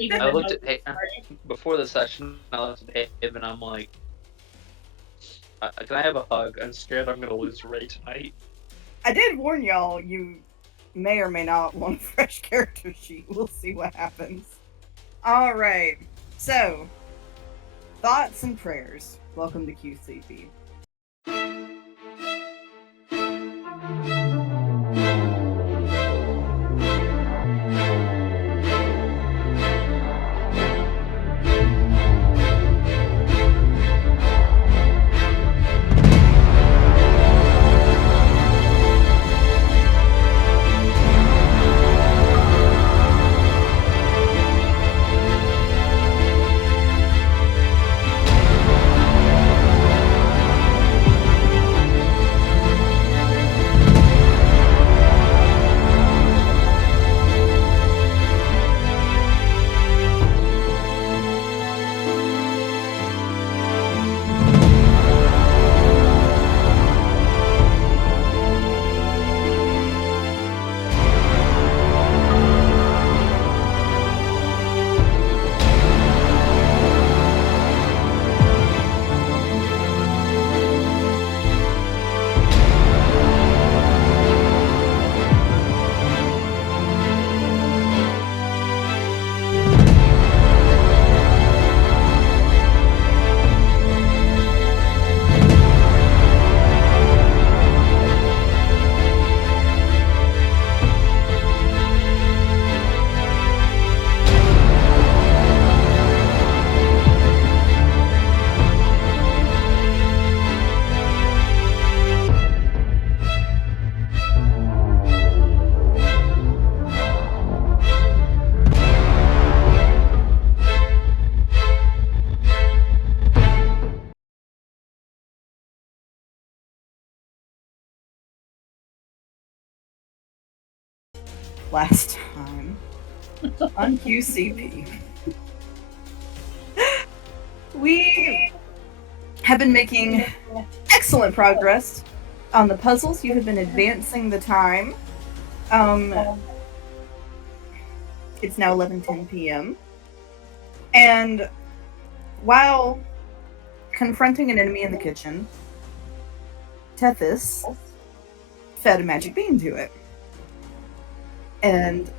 even I looked at before the session. I looked at Dave and I'm like, "Can I have a hug? I'm scared I'm gonna lose Ray tonight." I did warn y'all. You may or may not want a fresh character sheet. We'll see what happens. All right. So, thoughts and prayers. Welcome to QCP. Last time on QCP, we have been making excellent progress on the puzzles. You have been advancing the time. It's now 11:10 p.m. And while confronting an enemy in the kitchen, Tethys fed a magic bean to it. And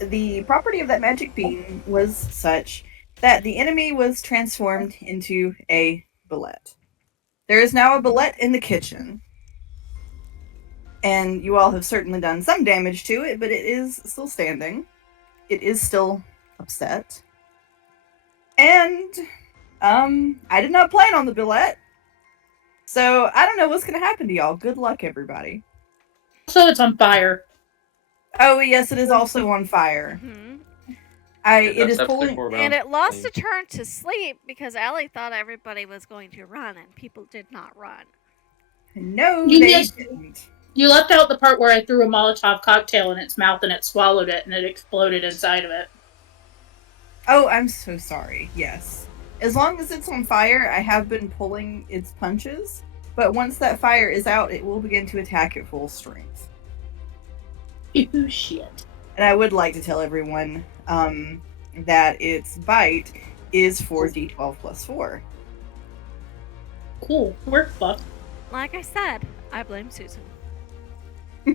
the property of that magic bean was such that the enemy was transformed into a Bullete. There is now a Bullete in the kitchen. And you all have certainly done some damage to it, but it is still standing. It is still upset. And, I did not plan on the Bullete. So, I don't know what's going to happen to y'all. Good luck, everybody. So it's on fire. Oh, yes, it is also on fire. Mm-hmm. It is pulling, and it lost a turn to sleep because Allie thought everybody was going to run, and people did not run. No, they didn't. You left out the part where I threw a Molotov cocktail in its mouth and it swallowed it and it exploded inside of it. Oh, I'm so sorry. Yes. As long as it's on fire, I have been pulling its punches, but once that fire is out, it will begin to attack at full strength. Ew, shit. And I would like to tell everyone that its bite is 4d12 plus 4. Cool. We're fucked. Like I said, I blame Susan. I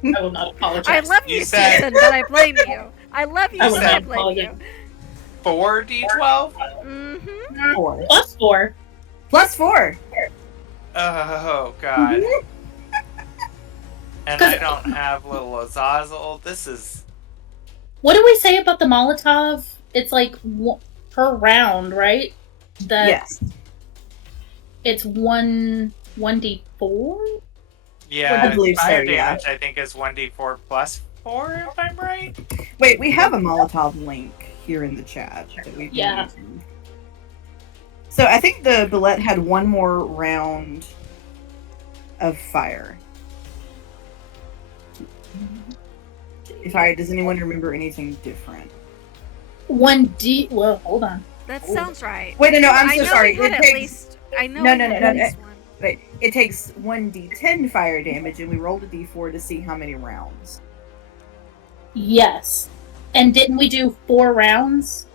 will not apologize. I love you, Susan, but I blame you. I love you, but I blame you. 4d12? Mm-hmm. 4. Plus 4. Plus 4. Oh, God. And I don't have little Azazel. This is... What did we say about the Molotov? It's like per round, right? Yes. It's 1d4? Yeah, I believe fire so, yeah. damage I think is 1d4 plus 4, if I'm right. Wait, we have a Molotov link here in the chat that we've been using. So I think the Bullete had one more round of fire. Does anyone remember anything different? 1d. Well, hold on. That sounds right. Wait, no, I'm so sorry. It takes. I know. No. Wait, it takes 1d10 fire damage, and we rolled a d4 to see how many rounds. Yes. And didn't we do 4 rounds?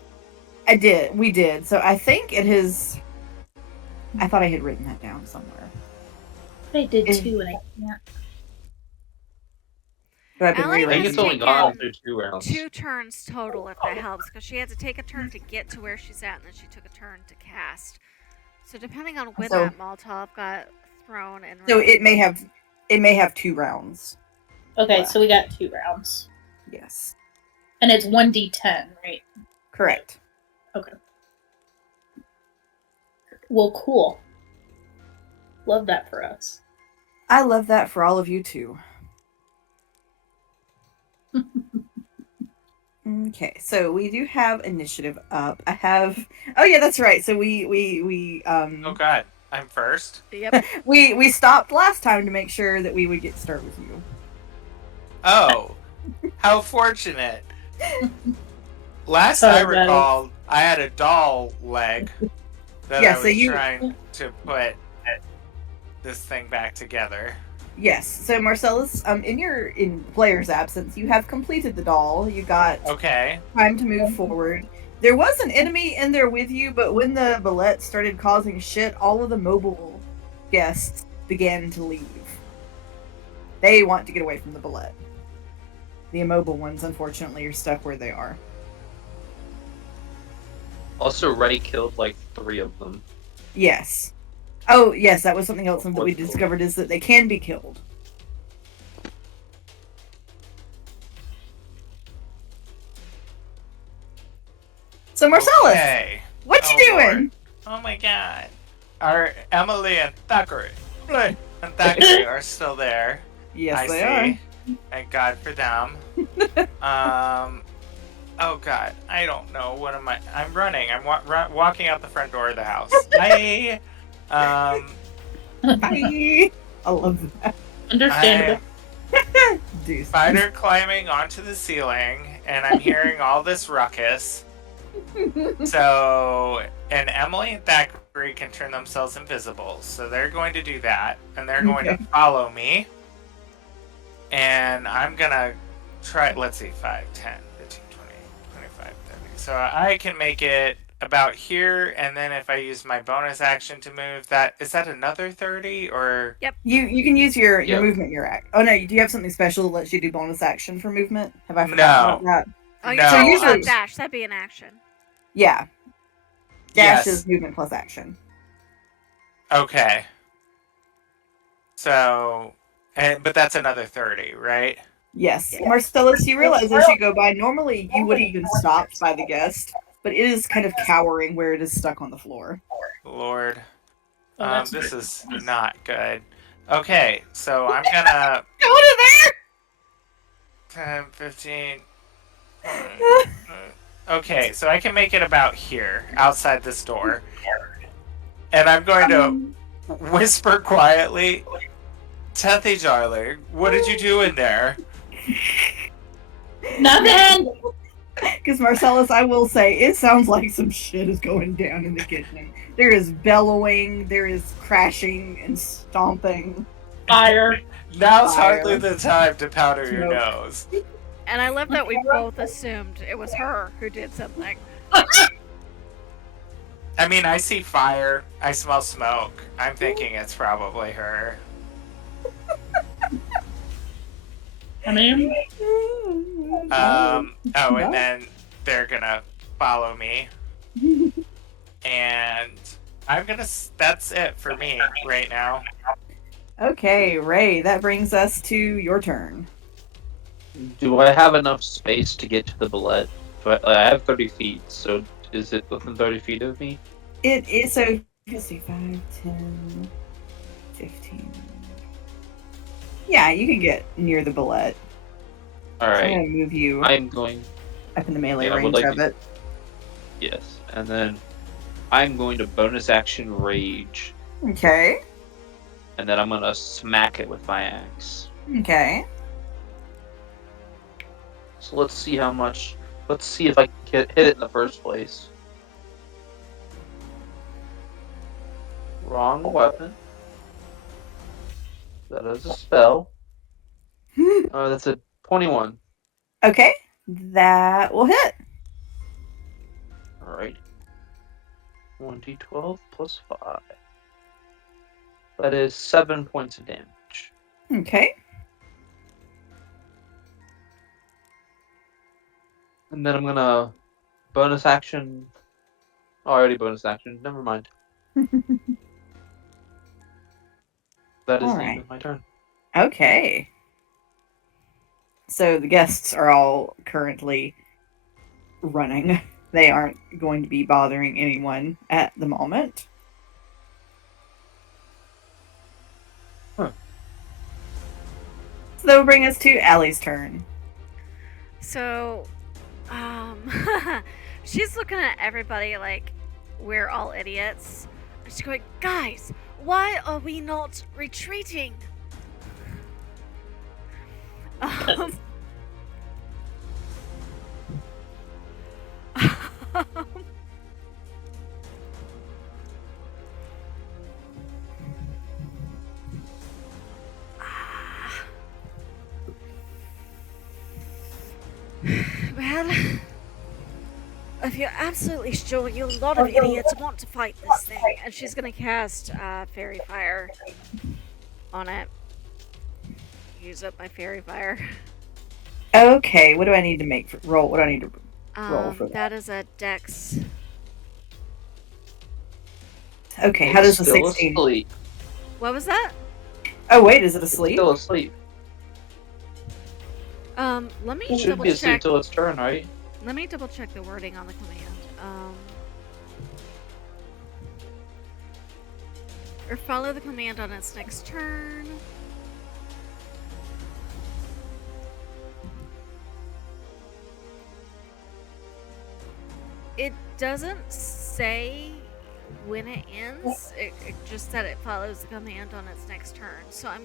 I did. We did. So I think it has. I thought I had written that down somewhere. I did Is- 2 and I can't. But I've been Allie I think rewriting. it's only taken gone through 2 rounds. 2 turns total, if that helps, because she had to take a turn to get to where she's at, and then she took a turn to cast. So depending on when So- that Molotov got thrown and So it may have 2 rounds. Okay, Wow. so we got 2 rounds. Yes. And it's 1d10, right? Correct. Well, cool. Love that for us. I love that for all of you too. Okay, so we do have initiative up. I have. Oh yeah, that's right. So we Oh god, I'm first. Yep. we stopped last time to make sure that we would get started with you. Oh, how fortunate. Last Sorry, I buddy. recalled, I had a doll leg that Yeah, I so was you- trying to put this thing back together. Yes. So Marcellus, in player's absence, you have completed the doll. You got Okay. time to move forward. There was an enemy in there with you, but when the Bullete started causing shit, all of the mobile guests began to leave. They want to get away from the Bullete. The immobile ones, unfortunately, are stuck where they are. Also, Ray killed like 3 of them. Yes. Oh, yes, that was something else that we discovered is that they can be killed. So Marcellus, Okay. what you Oh, doing? Lord. Oh my god. Our Emily and Thackeray are still there. Yes, I they see. are. Thank God for them. Oh God, I don't know. What am I? I'm running. I'm walking out the front door of the house. Bye. Bye. I love that. Understandable. Deuce. Spider climbing onto the ceiling, and I'm hearing all this ruckus. So, and Emily and Thackeray can turn themselves invisible, so they're going to do that, and they're going to Okay. follow me. And I'm gonna try. Let's see, 5, 10, 15, 20, 25, 30. So I can make it about here, and then if I use my bonus action to move, that is that another 30 or? You can use your Yep. movement, your act. Oh no, do you have something special that lets you do bonus action for movement? Have I No. forgotten about that? Oh, No. you're talking usually- about dash. That'd be an action. Yeah. Dash Yes. is movement plus action. Okay. So, but that's another 30, right? Yes. Marcellus, you realize as you go by, normally you would have been stopped by the guest, but it is kind of cowering where it is stuck on the floor. Lord. Oh, that's This good. is not good. Okay, so I'm gonna Go to 10, 15. Okay, so I can make it about here, outside this door. And I'm going to whisper quietly, Tethy darling, what did you do in there? Nothing. Because Marcellus, I will say, it sounds like some shit is going down in the kitchen. There is bellowing, there is crashing and stomping. Fire. Now's Fire. hardly the time to powder your Smoke. nose. And I love that we both assumed it was her who did something. I mean, I see fire, I smell smoke. I'm thinking it's probably her. I mean, Oh, and then they're gonna follow me. And I'm gonna. That's it for me right now. Okay, Ray, that brings us to your turn. Do I have enough space to get to the Bullete? But I have 30 feet, so is it within 30 feet of me? It is so. Let's see, 5, 10, 15. Yeah, you can get near the Bullete. I'm Alright, gonna move you I'm going. up in the melee Yeah, I would range like of to- it. Yes, and then I'm going to bonus action rage, Okay. and then I'm gonna smack it with my axe. Okay. So let's see how much. Let's see if I can hit it in the first place. Wrong weapon. That is a spell. Oh, that's a 21. Okay. That will hit. Alright. 1d12 plus 5. That is 7 points of damage. Okay. And then I'm gonna bonus action. Oh, I already bonus action. Never mind. That is the end Alright. of my turn. Okay. So the guests are all currently running. They aren't going to be bothering anyone at the moment. Huh. So that will bring us to Allie's turn. So, she's looking at everybody like we're all idiots. And she's going, guys, why are we not retreating? Um, well, if you're absolutely sure you lot of idiots want to fight this thing, and she's gonna cast Fairy Fire on it. Use up my Fairy Fire. Okay, what do I need to make for roll? What do I need to roll for that? That is a Dex. Okay, how does the Still 16? asleep. What was that? Oh wait, is it It's asleep? still asleep. Let me It should double be asleep check. till its turn, right? Let me double check the wording on the command. Or follow the command on its next turn. It doesn't say when it ends. It just said it follows the command on its next turn. So I'm.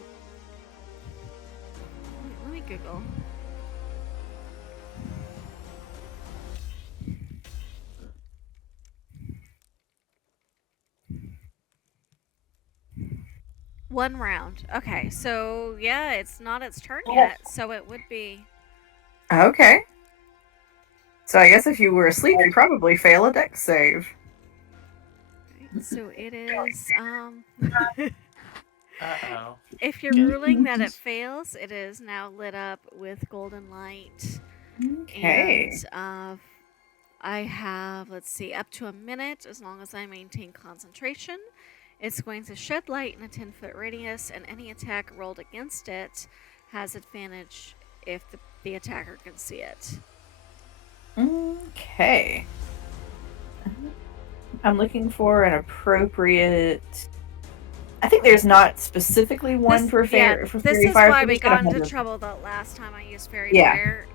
Let me Google. One round. Okay, so yeah, it's not its turn yet, so it would be. Okay. So I guess if you were asleep, you probably fail a dex save. Right, so it is. Uh-oh. If you're ruling that it fails, it is now lit up with golden light. Okay. And I have, let's see, up to a minute as long as I maintain concentration. It's going to shed light in a 10-foot radius, and any attack rolled against it has advantage if the attacker can see it. Okay. I'm looking for an appropriate. I think there's not specifically one for fairy This fairy is fire. why so we just gonna got into have to- trouble the last time I used Fairy Yeah. Fire.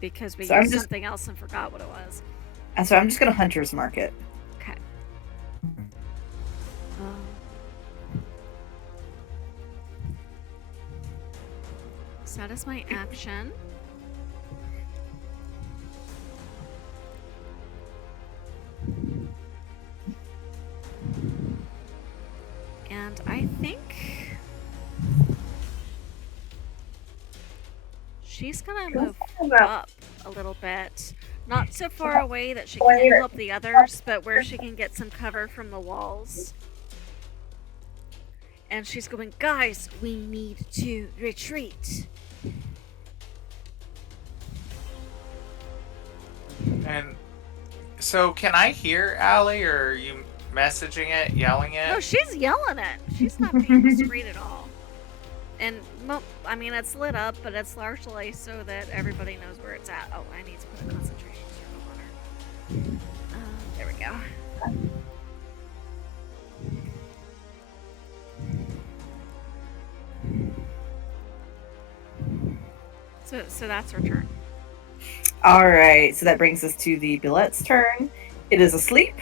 Because we So I'm used just- something else and forgot what it was. So I'm just gonna hunter's mark it. Okay. So that is my action. And I think she's gonna move up a little bit. Not so far away that she can't help the others, but where she can get some cover from the walls. And she's going, guys, we need to retreat. And so, can I hear Allie, or are you messaging it, yelling it? No, she's yelling it. She's not being discreet at all. And, I mean, it's lit up, but it's largely so that everybody knows where it's at. Oh, I need to put a concentration circle on her. There we go. So that's her turn. All right. So that brings us to the Bulette's turn. It is asleep.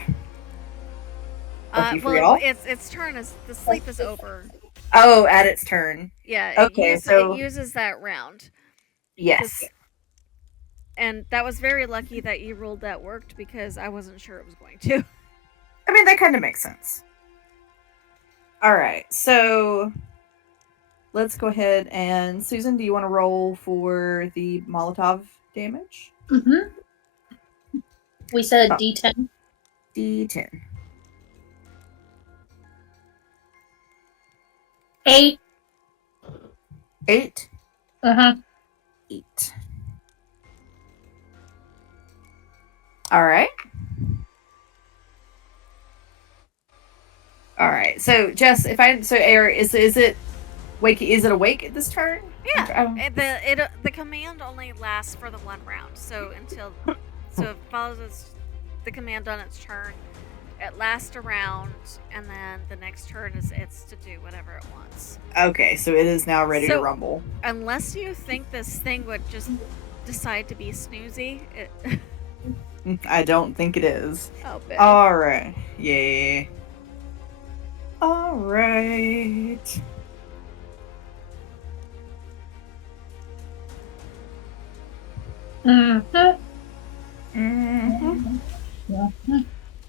Lucky for y'all. Its turn is the sleep is over. Oh, at its turn. Yeah. Okay, so- it uses that round. Yes. And that was very lucky that you ruled that worked because I wasn't sure it was going to. I mean, that kind of makes sense. All right. So let's go ahead and Susan, do you want to roll for the Molotov damage. We said Oh. D10. D10. 8. 8. 8. All right. All right. So, Jess, Air, is it wake? Is it awake at this turn? Yeah. The command only lasts for the 1 round. So it follows the command on its turn. It lasts a round, and then the next turn it's to do whatever it wants. Okay, so it is now ready to So- rumble. Unless you think this thing would just decide to be snoozy. I don't think it is. Oh, boo. All right. Yeah. All right.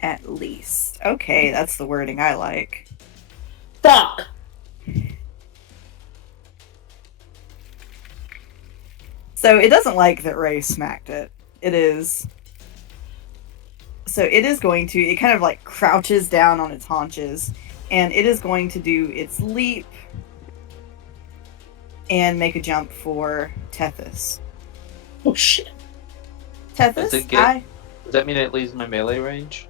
At least. Okay, that's the wording I like. Fuck. So it doesn't like that Ray smacked it. It is going to, it kind of like crouches down on its haunches, and it is going to do its leap and make a jump for Tethys. Oh shit. Tethys, Does that mean it leaves my melee range?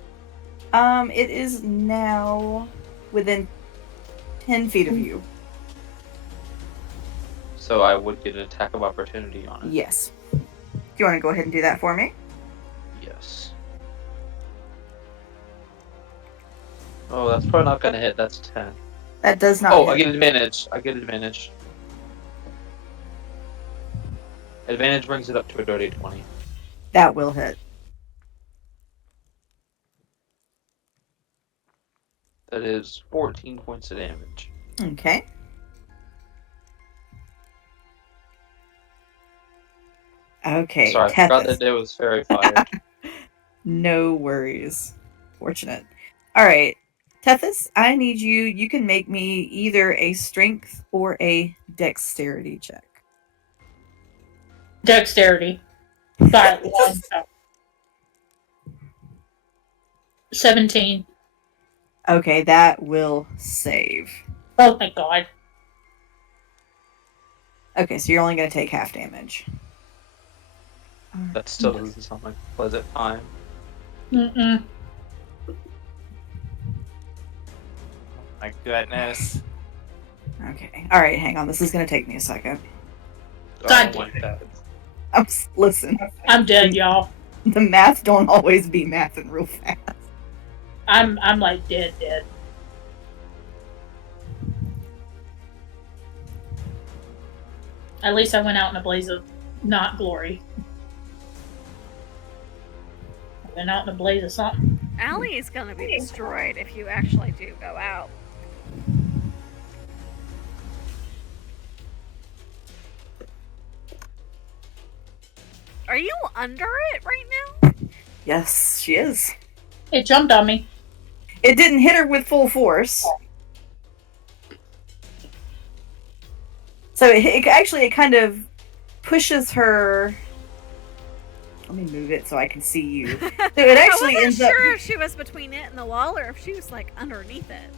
It is now within 10 feet of you. So I would get an attack of opportunity on it. Yes. Do you want to go ahead and do that for me? Yes. Oh, that's probably not gonna hit. That's 10. That does not Oh, hit. I get advantage. Advantage brings it up to a dirty 20. That will hit. That is 14 points of damage. Okay. Okay, Sorry, I forgot Tethys. that it was fairy fire. No worries. Fortunate. Alright. Tethys, I need you. You can make me either a strength or a dexterity check. Dexterity. By 1. 17. Okay, that will save. Oh my god. Okay, so you're only going to take half damage. That still doesn't sound like a pleasant time. Mm-mm. My goodness. Okay. Alright, hang on. This is going to take me a second. God like that. Listen, I'm dead, y'all. the math don't always be mathing real fast. I'm like dead. At least I went out in a blaze of not glory. I went out in a blaze of something. Allie is gonna be destroyed if you actually do go out. Are you under it right now? Yes, she is. It jumped on me. It didn't hit her with full force. So it kind of pushes her. Let me move it so I can see you. So it actually I ends wasn't up. sure if she was between it and the wall or if she was like underneath it.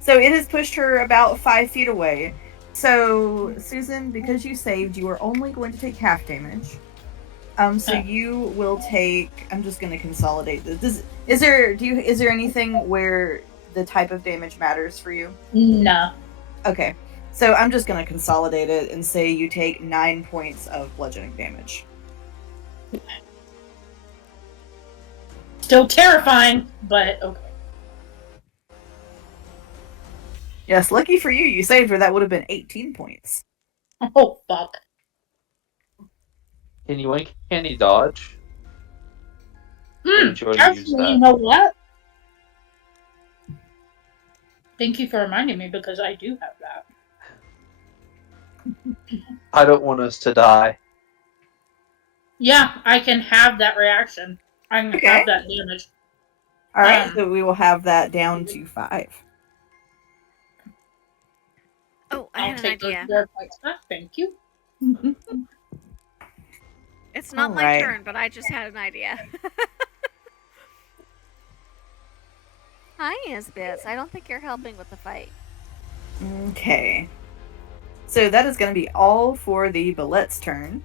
So it has pushed her about 5 feet away. So Susan, because you saved, you are only going to take half damage. So you will take. I'm just going to consolidate this. Is there anything where the type of damage matters for you? No. Okay. So I'm just going to consolidate it and say you take 9 points of bludgeoning damage. Still terrifying, but okay. Yes, lucky for you, you saved her. That would have been 18 points. Oh fuck. Can you uncanny dodge? Did you already use Actually, that? you know what? Thank you for reminding me because I do have that. I don't want us to die. Yeah, I can have that reaction. I can Okay. have that damage. Alright, so we will have that down to 5. Oh, I I'll had an take those idea. rare points back. Thank you. It's not my Alright. turn, but I just had an idea. Hi, Isbits. I don't think you're helping with the fight. Okay. So that is going to be all for the Bullette's turn.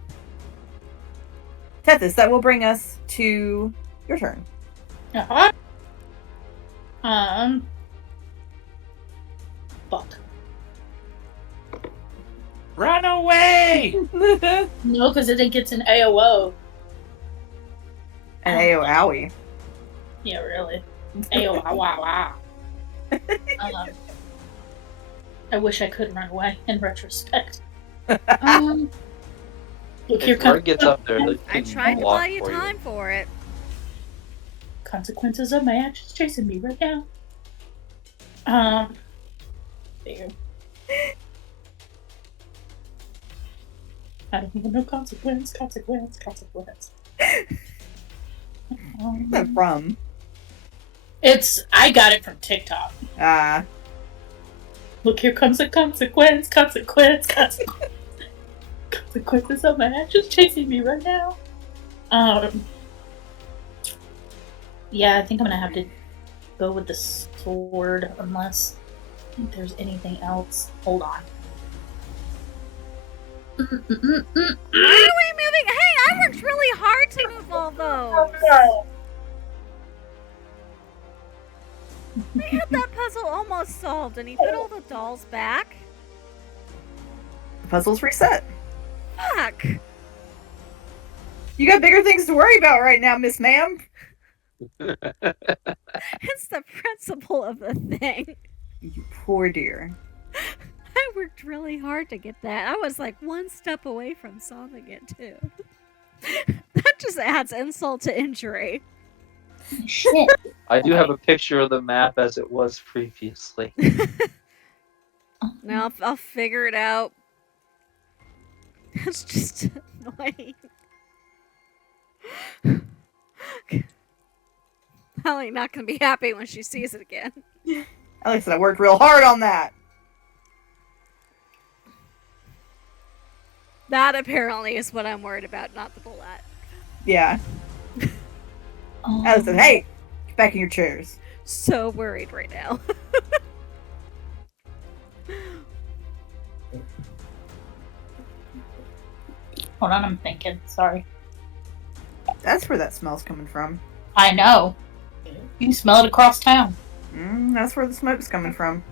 Tethys, that will bring us to your turn. Uh-huh. Fuck. Run away! No, because it gets an AOO. And AO Owie. Yeah, really. AOO, wow. I wish I could run away in retrospect. Look, here If comes word gets up there, they I can tried to block buy you for time for it. consequences of my actions chasing me right now. There. I don't even know consequence. What's that from? I got it from TikTok. Look, here comes a consequence. Consequences of my actions chasing me right now. Yeah, I think I'm gonna have to go with the sword unless I think there's anything else. Hold on. Why are we moving? Hey, I worked really hard to move all those. I had that puzzle almost solved, and he put all the dolls back. The puzzle's reset. Fuck. You got bigger things to worry about right now, Miss Ma'am. It's the principle of the thing. You poor dear. I worked really hard to get that. I was like one step away from solving it, too. That just adds insult to injury. Shit. I do have a picture of the map as it was previously. Now I'll figure it out. It's just annoying. Probably not gonna be happy when she sees it again. At least I worked real hard on that. That apparently is what I'm worried about, not the bullet. Yeah. Alice said, hey, get back in your chairs. So worried right now. Hold on, I'm thinking. Sorry. That's where that smell's coming from. I know. You can smell it across town. That's where the smoke's coming from.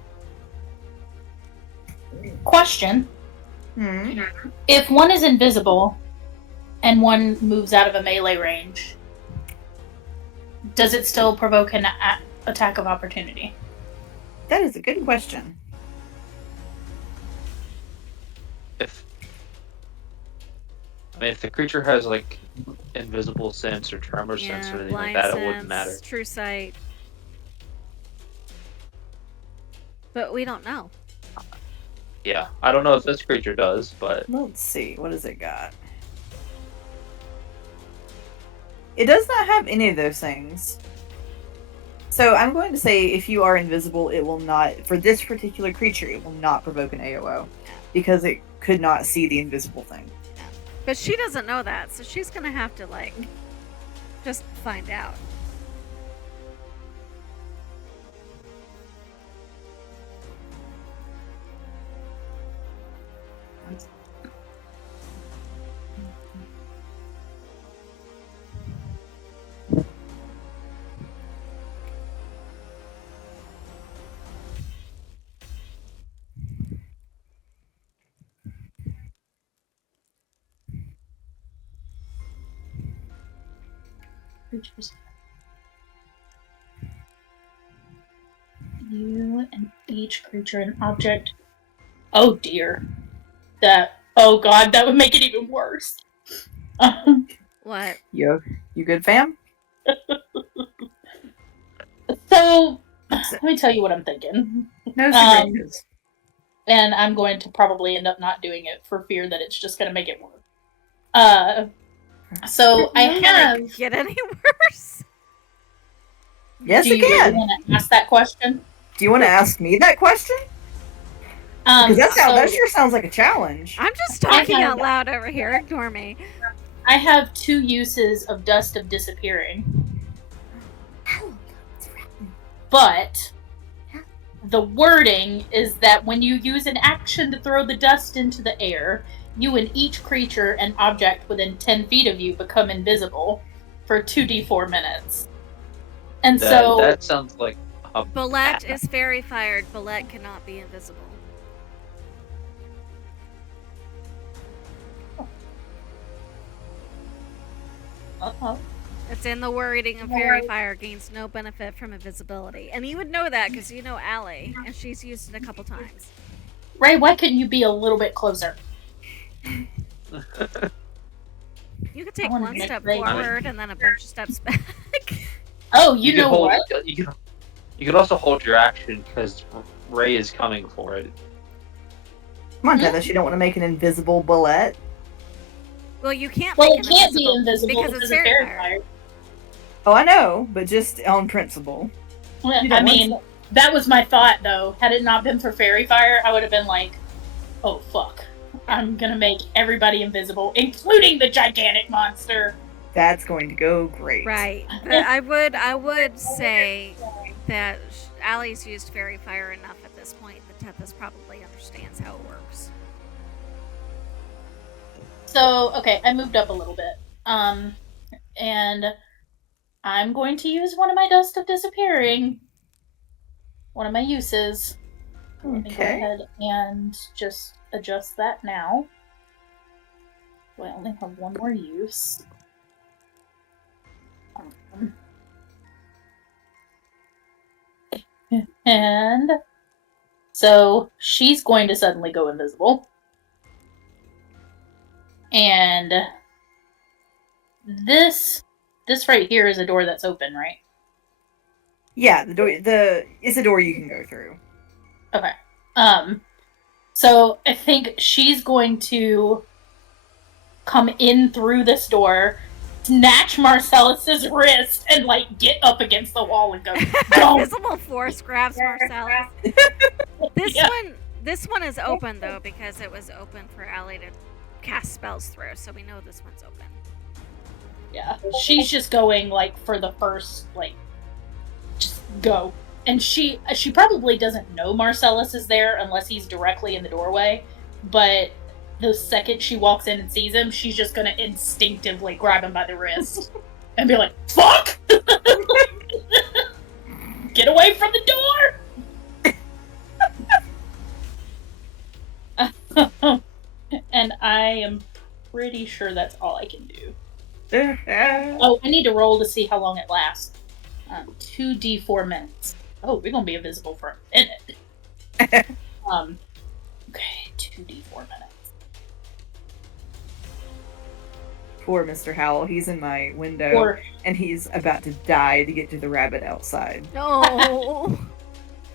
Question. If one is invisible and one moves out of a melee range, does it still provoke an attack of opportunity? That is a good question. If the creature has like invisible sense or tremor sense or anything like that, it wouldn't matter. True sight. But we don't know. Yeah, I don't know if this creature does, but Let's see. What has it got? It does not have any of those things. So I'm going to say if you are invisible, it will not, for this particular creature, it will not provoke an AOO. Because it could not see the invisible thing. But she doesn't know that, so she's gonna have to, like, just find out. Creatures. You and each creature and object. Oh dear. Oh god, that would make it even worse. What? You good, fam? So, let me tell you what I'm thinking. No secrets. And I'm going to probably end up not doing it for fear that it's just going to make it worse. So I have. Get any worse? Yes, Do it you really can. want to ask that question? Do you want to ask me that question? Because that sure sounds like a challenge. I'm just talking out loud over here. Ignore me. I have 2 uses of Dust of Disappearing. But the wording is that when you use an action to throw the dust into the air, you and each creature and object within 10 feet of you become invisible for 2d4 minutes. And so That sounds like a Bullete is fairy fired. Bullete cannot be invisible. Uh-oh. It's in the wording of fairy fire gains no benefit from invisibility. And you would know that because you know Allie, and she's used it a couple times. Ray, why couldn't you be a little bit closer? You could take wanna one make step Ray- forward and then a bunch of steps back. Oh, you know could hold, what? You could also hold your action because Ray is coming for it. Come on, Heather, you don't want to make an invisible Bullete. Well, you can't Well, make it him can't be invisible because because it's of fairy fairy fire. fire. Oh, I know, but just on principle. Well, You don't I mean, that was my thought, though. Had it not been for fairy fire, I would have been like, oh, fuck. I'm gonna make everybody invisible, including the gigantic monster. That's going to go great. Right. But I would say that Allie's used fairy fire enough at this point that Tethys probably understands how it works. So, okay, I moved up a little bit. And I'm going to use one of my Dust of Disappearing. One of my uses. Let me go Okay. ahead and just adjust that now. So I only have one more use. And so she's going to suddenly go invisible. And this right here is a door that's open, right? Yeah, it's a door you can go through. Okay. So I think she's going to come in through this door, snatch Marcellus's wrist, and like get up against the wall and go. Don't. Invisible force grabs Marcellus. Yeah. This one is open though because it was open for Allie to cast spells through, so we know this one's open. Yeah, she's just going like for the first like, just go. And she probably doesn't know Marcellus is there unless he's directly in the doorway. But the second she walks in and sees him, she's just gonna instinctively grab him by the wrist and be like, "Fuck! Get away from the door!" And I am pretty sure that's all I can do. Oh, I need to roll to see how long it lasts. 2d4 minutes. Oh, we're gonna be invisible for a minute. Okay, 2d4 minutes. Poor Mr. Howell, he's in my window, and he's about to die to get to the rabbit outside. No.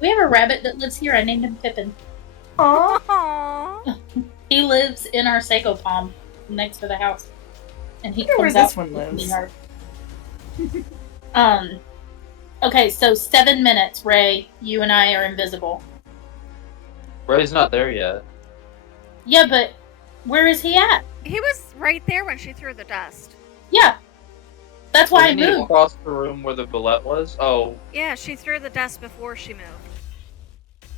We have a rabbit that lives here. I named him Pippin. Aww. He lives in our Seiko palm next to the house, and he I wonder comes where out this one in the lives. yard. Okay, so 7 minutes, Ray. You and I are invisible. Ray's not there yet. Yeah, but where is he at? He was right there when she threw the dust. Yeah, that's why I Wasn't he moved. across the room where the Bullete was? Oh, Yeah, she threw the dust before she moved.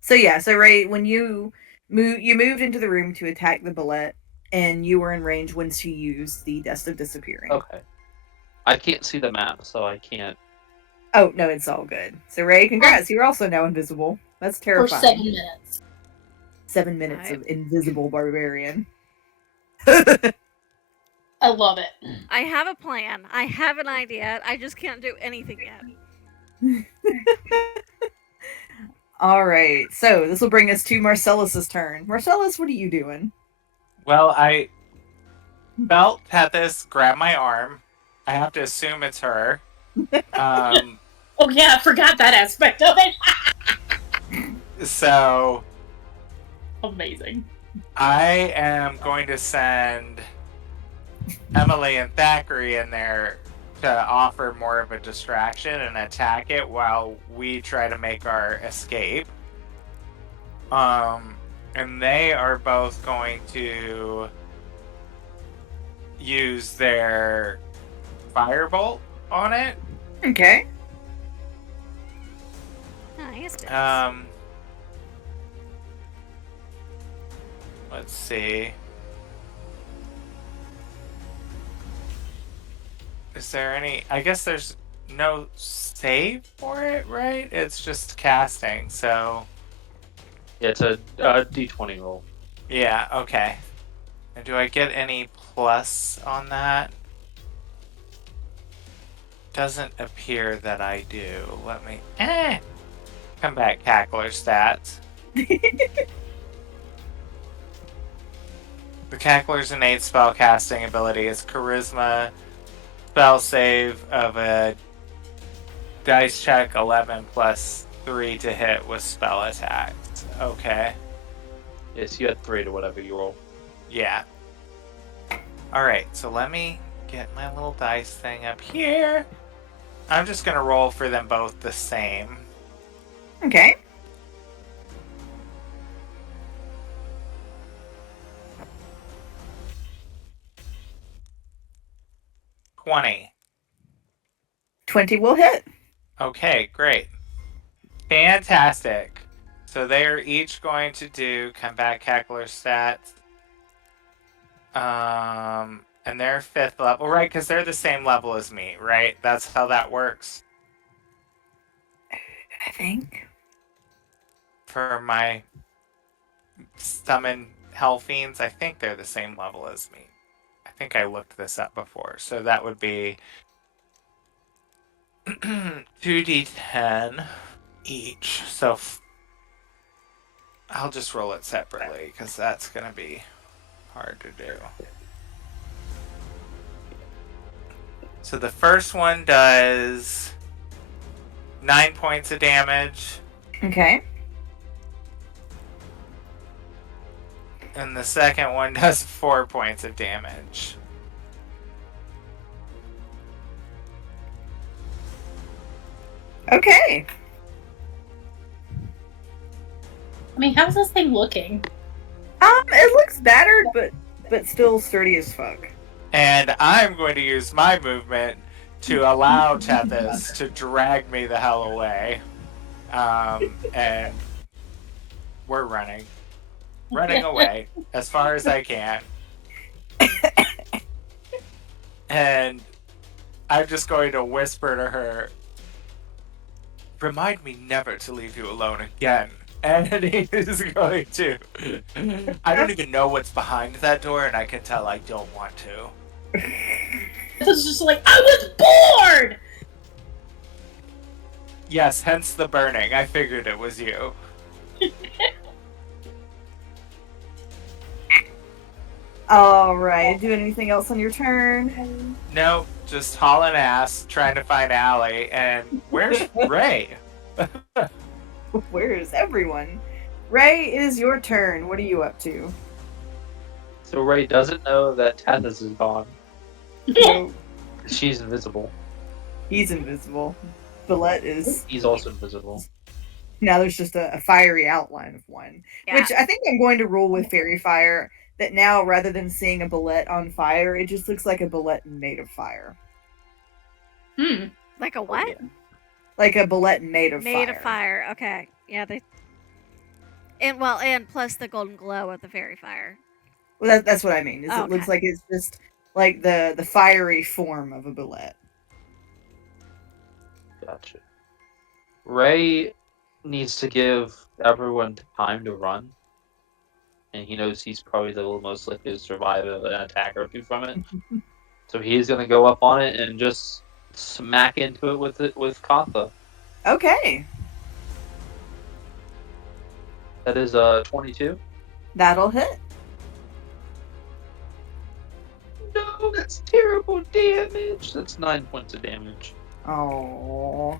So yeah, so Ray, when you moved into the room to attack the Bullete, and you were in range when she used the Dust of Disappearing. okay. I can't see the map, so I can't. Oh no, it's all good. So Ray, congrats, you're also now invisible. That's For terrifying. 7 minutes. 7 minutes of invisible barbarian. I love it. I have a plan. I have an idea. I just can't do anything yet. All right, so this will bring us to Marcellus's turn. Marcellus, what are you doing? Well, I felt Tethys grab my arm. I have to assume it's her. Oh yeah, I forgot that aspect of it. So Amazing. I am going to send Emily and Thackeray in there to offer more of a distraction and attack it while we try to make our escape. And they are both going to use their firebolt on it. Okay. Nice. Let's see. Is there any? I guess there's no save for it, right? It's just casting, so. Yeah, it's a D20 roll. Yeah, okay. And do I get any plus on that? Doesn't appear that I do. Let me. Come back, Cackler stats. The Cackler's innate spellcasting ability is Charisma spell save of a dice check 11 plus 3 to hit with spell attacks. Okay. Yes, you had 3 to whatever you roll. Yeah. Alright, so let me get my little dice thing up here. I'm just going to roll for them both the same. Okay. $20. 20 will hit. Okay, great. Fantastic. So they are each going to do combat cackler stats. And they're 5th level, right? Because they're the same level as me, right? That's how that works. I think. For my summon hell fiends, I think they're the same level as me. I think I looked this up before. So that would be 2d10 each. So I'll just roll it separately because that's going to be hard to do. So the first one does 9 points of damage. Okay. And the second one does 4 points of damage. Okay. I mean, how's this thing looking? It looks battered, but still sturdy as fuck. And I'm going to use my movement to allow Tethys to drag me the hell away. And we're running. Running away as far as I can. And I'm just going to whisper to her, remind me never to leave you alone again. And he is going to. I don't even know what's behind that door, and I can tell I don't want to. It's just like, I was bored! Yes, hence the burning. I figured it was you. Alright, do anything else on your turn? No, just hauling ass, trying to find Allie, and where's Ray? Where is everyone? Ray, it is your turn. What are you up to? So Ray doesn't know that Tethys is gone. So, She's invisible. he's invisible. Bullete is. He's also invisible. Now there's just a fiery outline of one. Yeah. Which I think I'm going to rule with Fairy Fire. That now, rather than seeing a Bullete on fire, it just looks like a Bullete made of fire. Like a what? Like a Bullete made of fire. Made of fire. Okay. Yeah, they. And plus the golden glow of the fairy fire. Well, that's what I mean. Is Oh, it looks okay. like it's just like the fiery form of a Bullete. Gotcha. Ray needs to give everyone time to run. And he knows he's probably the most likely to survive an attack or two from it. So he's going to go up on it and just smack into it with Katha. Okay, That is 22. that'll hit. No, that's terrible damage. That's 9 points of damage. Oh,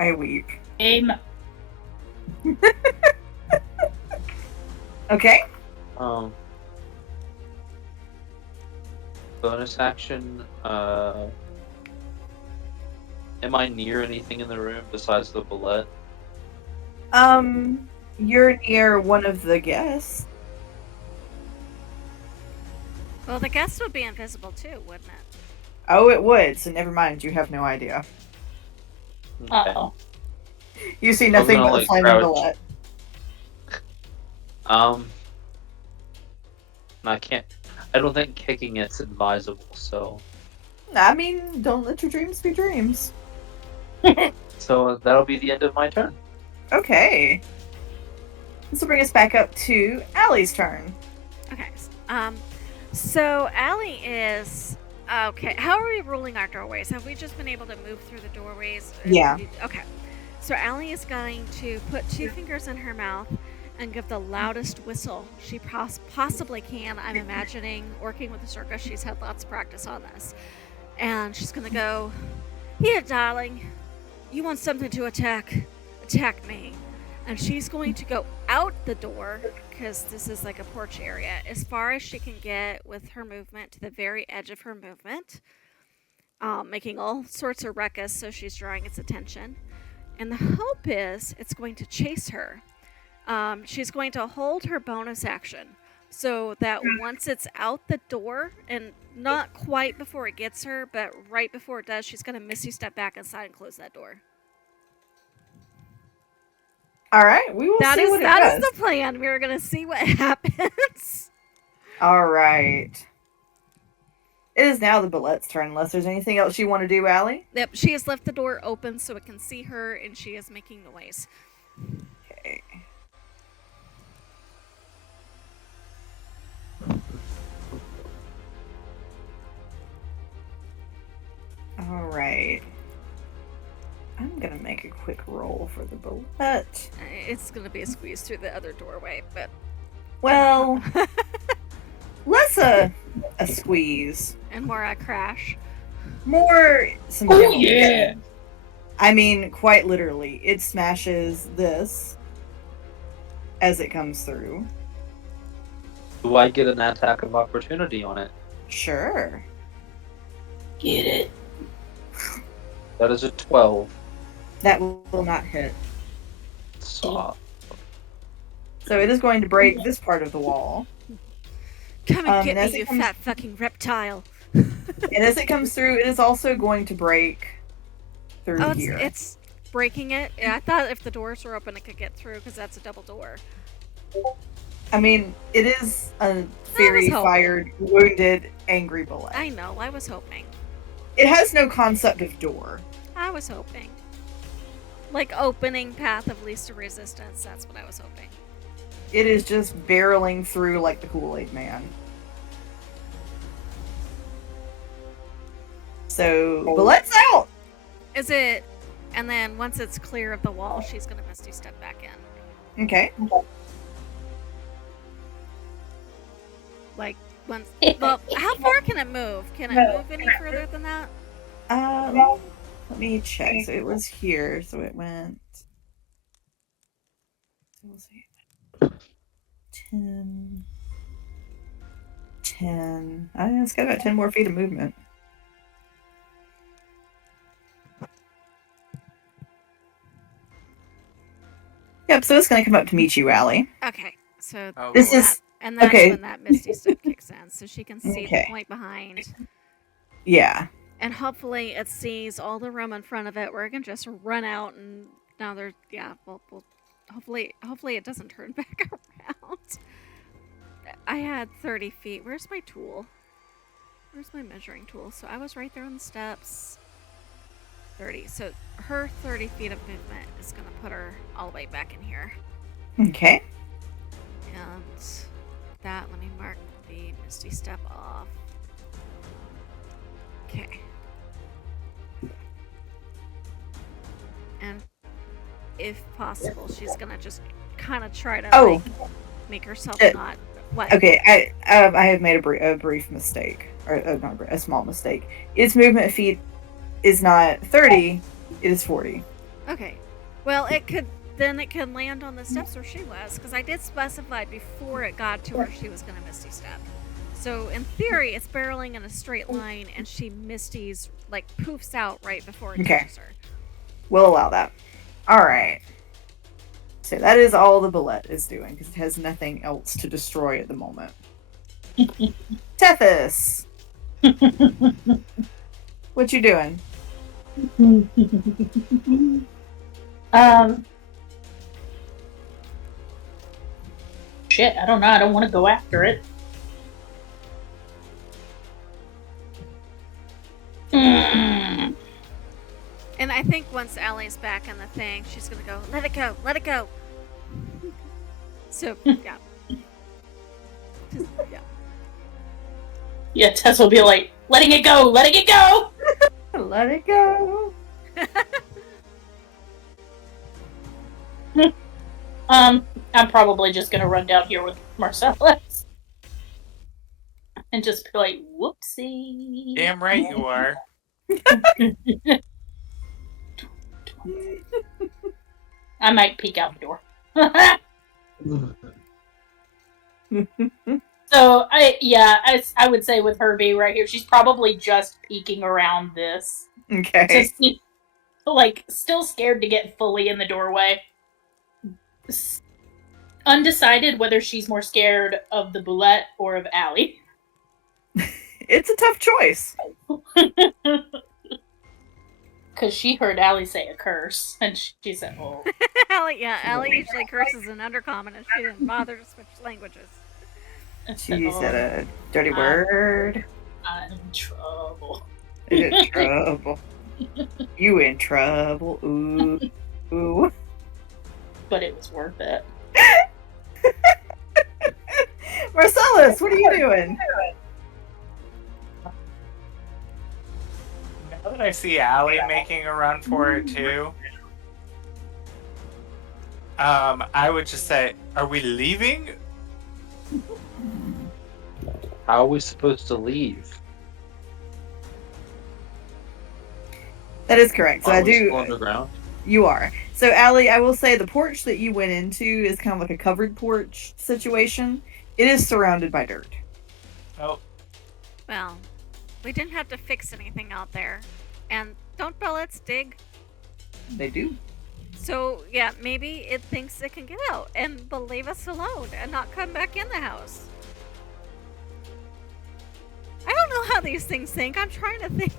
I weep. Aim. Okay. Bonus action. Am I near anything in the room besides the Bullete? You're near one of the guests. Well, the guest would be invisible too, wouldn't it? Oh, it would. So never mind. You have no idea. Okay. Oh. You see nothing gonna, but the like, flaming crouch. bullet. I can't. I don't think kicking it's advisable. So I mean, don't let your dreams be dreams. that'll be the end of my turn. Okay. This will bring us back up to Allie's turn. Okay. So Allie is okay. How are we ruling our doorways? Have we just been able to move through the doorways? Yeah. Okay. So Allie is going to put 2 fingers in her mouth and give the loudest whistle she possibly can. I'm imagining working with a circus. She's had lots of practice on this. And she's going to go, "Here, darling. You want something to attack? Attack me." And she's going to go out the door, because this is like a porch area, as far as she can get with her movement to the very edge of her movement, making all sorts of ruckus, so she's drawing its attention. And the hope is it's going to chase her. She's going to hold her bonus action so that once it's out the door, and not quite before it gets her, but right before it does, she's going to Misty step back inside and close that door. All right, we will see what it That does. is the plan. We're going to see what happens. All right. It is now the Bullette's turn, unless there's anything else you want to do, Allie. Yep, she has left the door open so it can see her, and she is making noise. Okay. All right. I'm gonna make a quick roll for the Bullete. It's going to be a squeeze through the other doorway, but... Well, less a squeeze, and more a crash. more some. Oh, general yeah. damage. I mean, quite literally, it smashes this as it comes through. Do I get an attack of opportunity on it? Sure. Get it. That is a 12. That will not hit. Soft. So it is going to break this part of the wall. Come and get as me, it you comes- fat fucking reptile. And as it comes through, it is also going to break through Oh, here. it's breaking it. Yeah, I thought if the doors were open, it could get through, because that's a double door. I mean, it is a very hopeful. fired, wounded, angry bullet. I know, I was hoping. It has no concept of door. I was hoping. Like opening path of least resistance, that's what I was hoping. It is just barreling through like the Kool-Aid Man. So, Bullette's out! Is it... And then once it's clear of the wall, she's going to Misty step back in. Okay. Like, once... Well, how far can it move? Can it move any further than that? Let me check. So it was here, so it went... So we'll see. 10... 10... I think it's got about 10 more feet of movement. Yep, so it's going to come up to meet you, Allie. Okay, so... Oh, This boy. is... And that's okay. when that Misty step kicks in, so she can see Okay. the point behind. Yeah. And hopefully it sees all the room in front of it where it can just run out, and now there's... Yeah, well hopefully it doesn't turn back around. I had 30 feet. Where's my tool? Where's my measuring tool? So I was right there on the steps. 30. So her 30 feet of movement is going to put her all the way back in here. Okay. And that, let me mark the Misty Step off. Okay. And if possible, she's going to just kind of try to Oh. like, make herself not... What? Okay, I have made a brief mistake. Or not a small mistake. Its movement feet is not 30, it is 40. Okay. Well, it could land on the steps where she was, because I did specify before it got to her she was going to Misty Step. So in theory, it's barreling in a straight line, and she Misty's, like, poofs out right before it Okay. touches her. We'll allow that. Alright. So that is all the Bullete is doing, because it has nothing else to destroy at the moment. Tethys, what you doing? Shit, I don't know. I don't want to go after it. And I think once Allie's back in the thing, she's gonna go, let it go, let it go. So, yeah. Just, yeah. Yeah, Tess will be like, letting it go, letting it go! Let it go. I'm probably just gonna run down here with Marcellus. And just be like, whoopsie. Damn right you are. I might peek out the door. So I would say with her being right here, she's probably just peeking around this. Okay. To see, like, still scared to get fully in the doorway. Undecided whether she's more scared of the Bullete or of Allie. It's a tough choice. Because she heard Allie say a curse, and she said, "Oh." Allie usually curses in Undercommon, and she didn't bother to switch languages. She said a dirty word. I'm in trouble. In trouble. You in trouble. Ooh. Ooh. But it was worth it. Marcellus, what are you doing? Now that I see Allie making a run for it too, I would just say, are we leaving? How are we supposed to leave? That is correct. So Are I we do. still underground? You are. So, Allie, I will say the porch that you went into is kind of like a covered porch situation. It is surrounded by dirt. Oh, Well, we didn't have to fix anything out there. And don't bullets dig? They do. So, yeah, maybe it thinks it can get out and will leave us alone and not come back in the house. I don't know how these things think. I'm trying to think.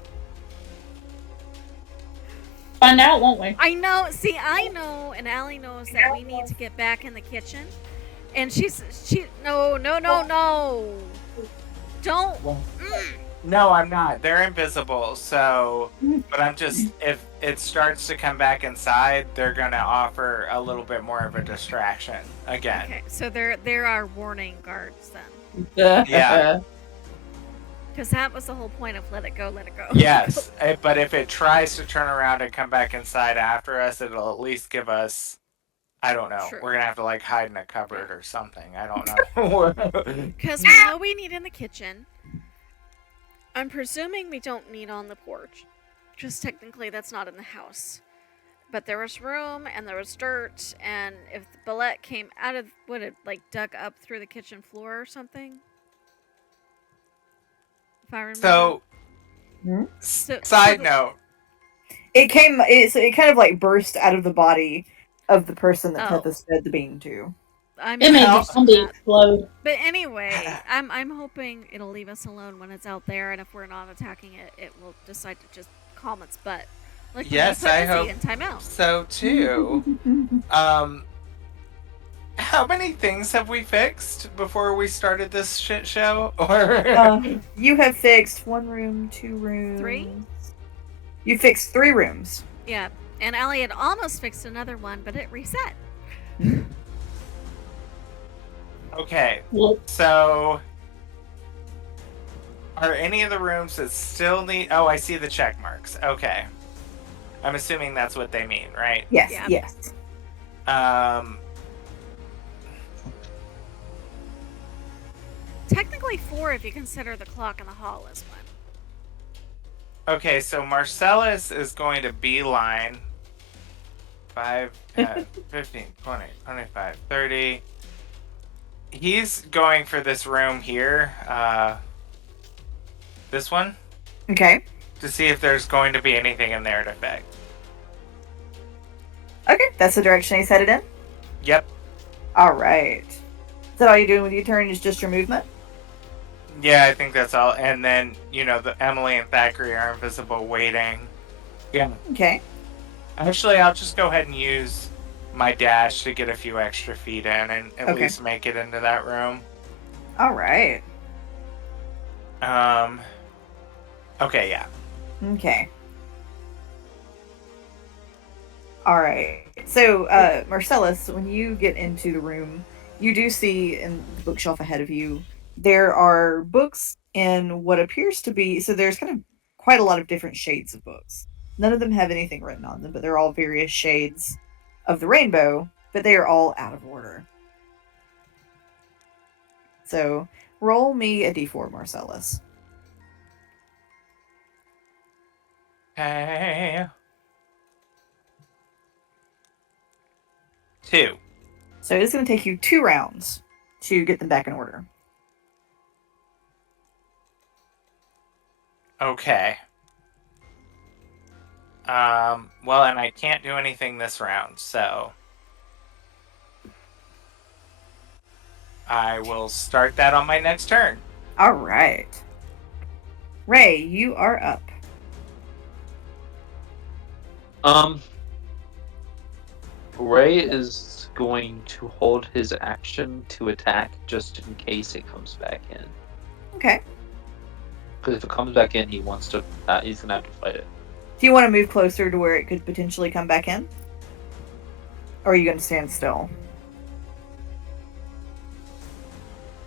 Find out, won't we? I know. See, I know, and Allie knows that we need to get back in the kitchen. And no. Don't. no, I'm not. They're invisible, so. But I'm just. If it starts to come back inside, they're gonna offer a little bit more of a distraction again. Okay, so there are warning guards then. Yeah. Because that was the whole point of let it go, let it go. Yes, but if it tries to turn around and come back inside after us, it'll at least give us. I don't know. True. We're gonna have to like hide in a cupboard or something. I don't know. Because we know we need in the kitchen. I'm presuming we don't need on the porch. Just technically that's not in the house. But there was room and there was dirt, and if the Bullete came out of, would it like dug up through the kitchen floor or something? If I remember. Side note. It kind of like burst out of the body of the person that Oh. Tethys fed the bean to. I'm It made not the sure zombie that. explode. But anyway, I'm hoping it'll leave us alone when it's out there, and if we're not attacking it, it will decide to just calm its butt. Like when Yes, we put I Izzy hope in timeout. so too. How many things have we fixed before we started this shit show? Or You have fixed 1 room, 2 rooms. 3? You fixed 3 rooms. Yeah, and Allie had almost fixed another one, but it reset. okay, Well, so are any of the rooms that still need? Oh, I see the check marks. Okay, I'm assuming that's what they mean, right? Yes, Yeah. yes. Technically 4 if you consider the clock in the hall as one. Okay, so Marcellus is going to beeline 5, 10, 15, 20, 25, 30. He's going for this room here, this one, Okay. to see if there's going to be anything in there to fix. Okay, that's the direction he's headed in? Yep. Alright. Is that all you're doing with your turn is just your movement? Yeah, I think that's all. And then, the Emily and Thackeray are invisible waiting. Yeah. Okay. Actually, I'll just go ahead and use my dash to get a few extra feet in and at Okay. least make it into that room. All right. Okay, yeah. Okay. All right. So, Marcellus, when you get into the room, you do see in the bookshelf ahead of you, there are books in what appears to be, so there's kind of quite a lot of different shades of books. None of them have anything written on them, but they're all various shades of the rainbow, but they are all out of order. So, roll me a d4, Marcellus. Okay. 2. So, it's going to take you 2 rounds to get them back in order. Okay. Well, and I can't do anything this round, so I will start that on my next turn. All right. Ray, you are up. Ray is going to hold his action to attack just in case it comes back in. Okay. Because if it comes back in, he's gonna have to fight it. Do you want to move closer to where it could potentially come back in? Or are you going to stand still?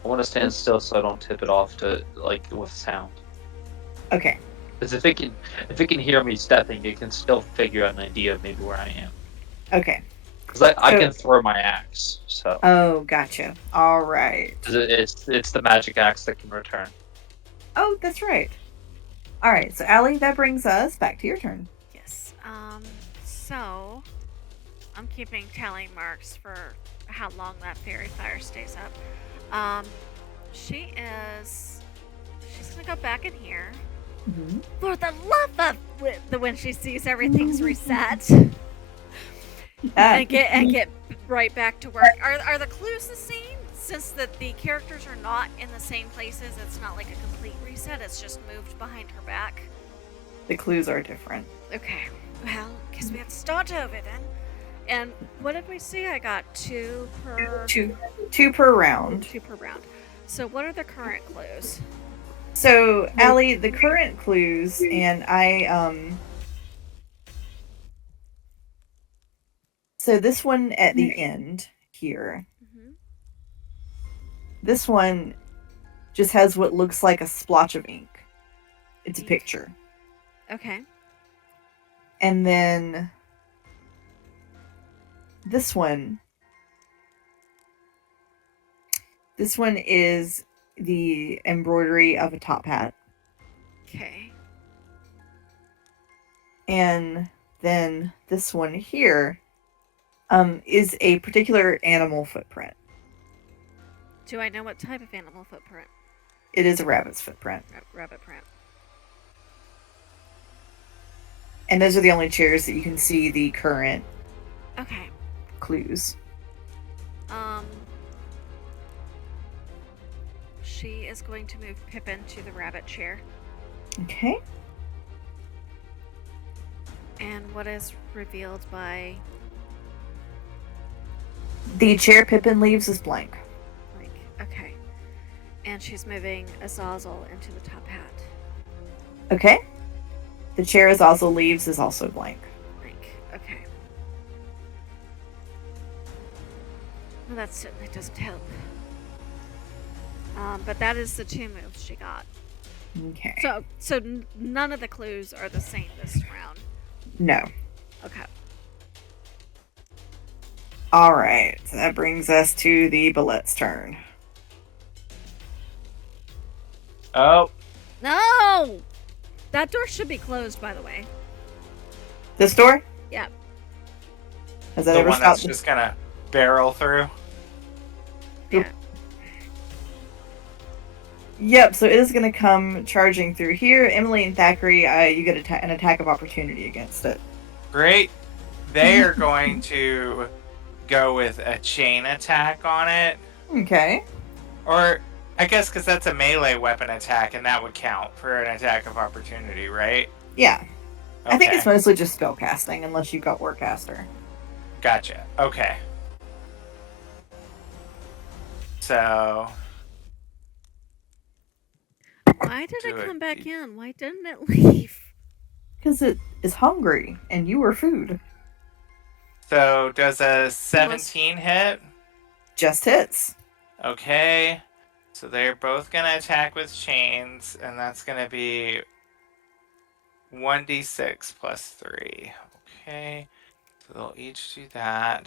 I want to stand still so I don't tip it off to with sound. Okay. Because if it can hear me stepping, it can still figure out an idea of maybe where I am. Okay. Because I can throw my axe, so. Oh, gotcha. All right. It's the magic axe that can return. Oh, that's right. All right. So, Allie, that brings us back to your turn. Yes. So I'm keeping tally marks for how long that fairy fire stays up. She's gonna go back in here. Mm-hmm. For the love of when she sees everything's reset, and get right back to work. Are the clues the same? Since the characters are not in the same places, it's not like a complete reset. It's just moved behind her back. The clues are different. Okay. Well, guess we have to start over then. And what did we see? I got 2 per... Two per round. 2 per round. So what are the current clues? So, Allie, the current clues, and so this one at the end here, Mm-hmm. this one just has what looks like a splotch of ink. It's a picture. Okay. And then this one is the embroidery of a top hat. Okay. And then this one here is a particular animal footprint. Do I know what type of animal footprint? It is a rabbit's footprint. Rabbit print. And those are the only chairs that you can see the current Okay. clues. She is going to move Pippin to the rabbit chair. Okay. And what is revealed by... The chair Pippin leaves is blank. Okay. And she's moving Azazel into the top hat. Okay. The chair Azazel leaves is also blank. Okay. Well, that certainly doesn't help. But that is the 2 moves she got. Okay. So none of the clues are the same this round. No. Okay. All right. So that brings us to the Bullete's turn. Oh. No! That door should be closed, by the way. This door? Yep. Has that The ever one that's stopped? just gonna barrel through. Yeah. Yep, so it is going to come charging through here. Emily and Thackeray, you get an attack of opportunity against it. Great. They are going to go with a chain attack on it. Okay. Or I guess because that's a melee weapon attack, and that would count for an attack of opportunity, right? Yeah. Okay. I think it's mostly just spellcasting, unless you've got Warcaster. Gotcha. Okay. So. Why did Do it it. come back in? Why didn't it leave? Because it is hungry, and you are food. So does a 17 hit? Just hits. Okay. So they're both gonna attack with chains, and that's gonna be 1d6 plus 3. Okay. So they'll each do that.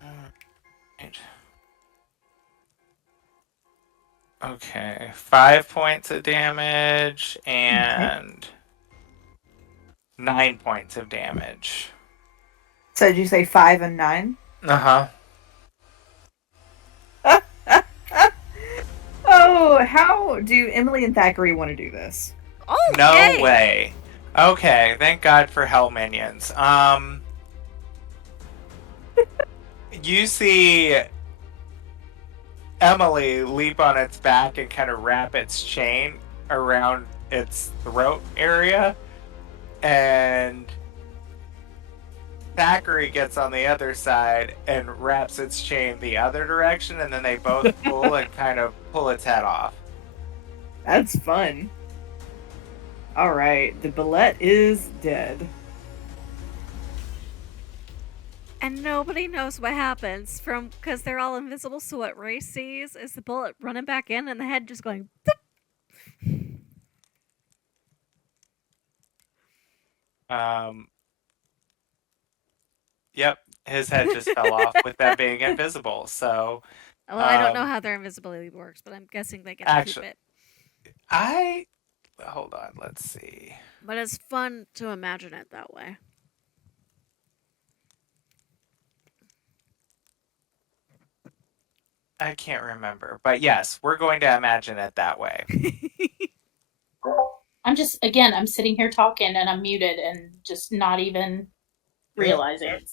Alright. Okay. 5 points of damage and 9 points of damage. So did you say 5 and 9? Uh-huh. Oh, how do Emily and Thackeray want to do this? Oh, No yay! way. Okay, thank God for hell minions. You see Emily leap on its back and kind of wrap its chain around its throat area, and Thackeray gets on the other side and wraps its chain the other direction, and then they both pull and kind of pull its head off. That's fun. Alright, the Bullete is dead. And nobody knows what happens because they're all invisible. So what Ray sees is the bullet running back in, and the head just going. Yep, his head just fell off with them being invisible. So Well, I don't know how their invisibility works, but I'm guessing they get to keep actually, it. hold on, let's see. But it's fun to imagine it that way. I can't remember, but yes, we're going to imagine it that way. I'm sitting here talking and I'm muted and just not even realizing it.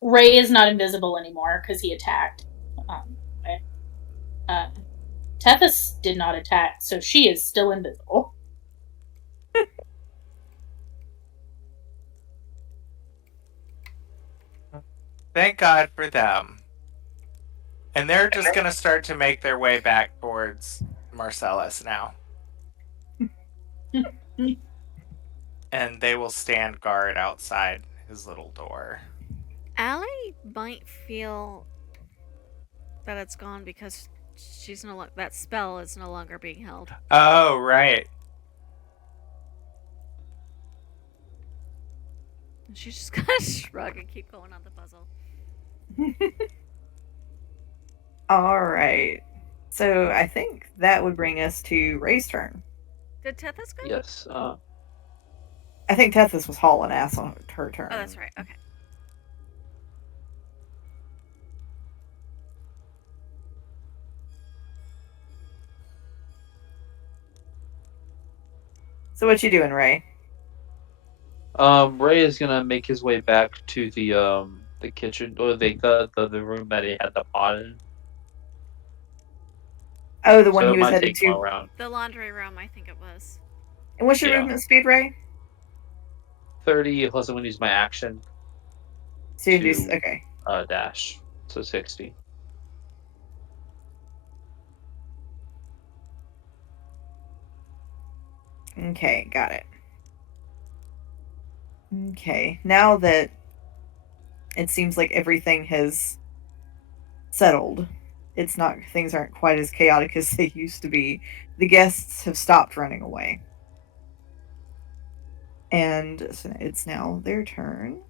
Ray is not invisible anymore because he attacked. Tethys did not attack, so she is still invisible. Thank God for them. And they're just going to start to make their way back towards Marcellus now. And they will stand guard outside his little door. Allie might feel that it's gone because she's that spell is no longer being held. Oh, right. She's just gonna shrug and keep going on the puzzle. Alright. So I think that would bring us to Ray's turn. Did Tethys go? Yes. I think Tethys was hauling ass on her turn. Oh, that's right. Okay. So what you doing, Ray? Ray is gonna make his way back to the kitchen or the room that he had the pot in. Oh, the one So he it was might headed take him to. around. The laundry room, I think it was. And what's your Yeah. movement speed, Ray? 30 plus I'm gonna use my action So you can do to okay. dash. So 60. Okay, got it. Okay, now that it seems like everything has settled, things aren't quite as chaotic as they used to be. The guests have stopped running away. And so it's now their turn.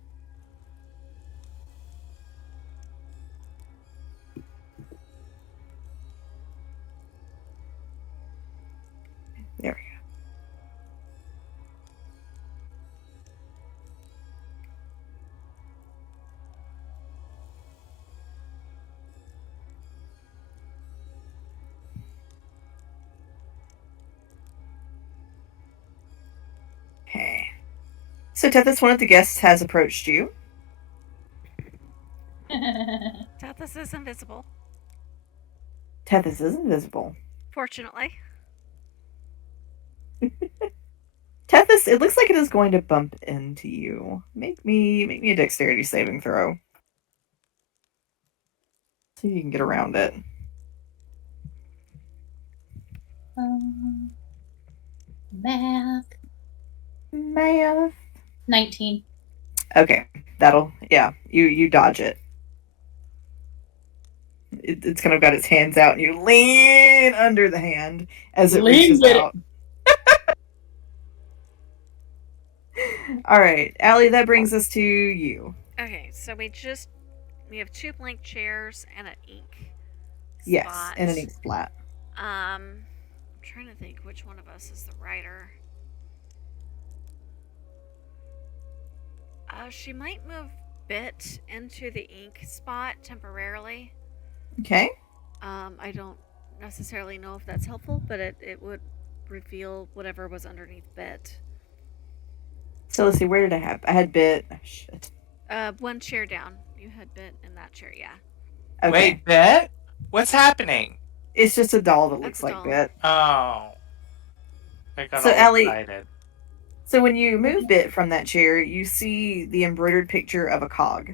There we go. Okay. So Tethys, one of the guests has approached you. Tethys is invisible. Tethys is invisible. Fortunately. Tethys, it looks like it is going to bump into you. Make me a dexterity saving throw. See if you can get around it. Math. 19. Okay, you dodge it. It's kind of got its hands out, and you lean under the hand as it reaches out. All right, Allie, that brings us to you. Okay, so we have 2 blank chairs and an ink Yes, spot. and an ink splat. I'm trying to think which one of us is the writer. She might move Bit into the ink spot temporarily. Okay. I don't necessarily know if that's helpful, but it would reveal whatever was underneath Bit. So let's see, where did I have? I had Bit. Oh, shit. 1 chair down. You had Bit in that chair, yeah. Okay. Wait, Bet? What's happening? It's just a doll that looks That's a like doll. Bit. Oh. I got So, all Allie- excited. So when you move Bit from that chair, you see the embroidered picture of a cog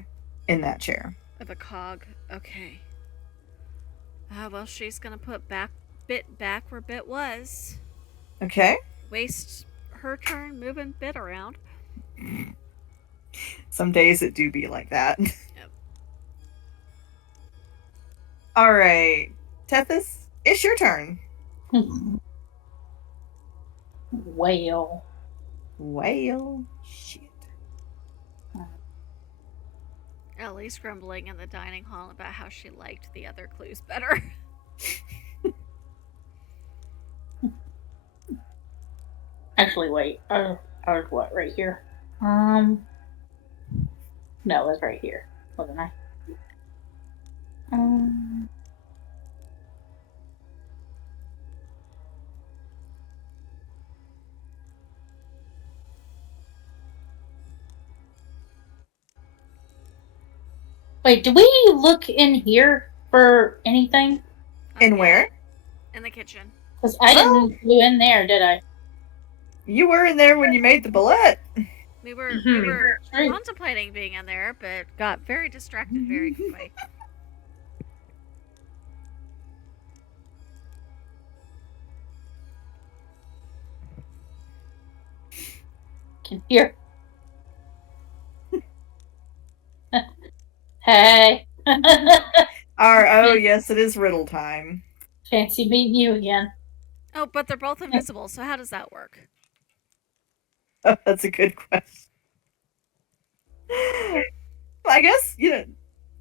in that chair. Of a cog. Okay. Well, she's gonna put Bit back where Bit was. Okay. Waste her turn moving Bit around. Some days it do be like that. All right, Tethys, it's your turn. Whale. Whale. Shit. Ellie's grumbling in the dining hall about how she liked the other clues better. Actually, wait. I was what, right here? No, it was right here, wasn't I? Wait, did we look in here for anything? In where? In the kitchen. Because I didn't go in there, did I? You were in there when you made the Bullete. We were Right. contemplating being in there, but got very distracted very quickly. Can hear. Hey. Oh, yes, it is riddle time. Fancy meeting you again. Oh, but they're both invisible, so how does that work? Oh, that's a good question. I guess,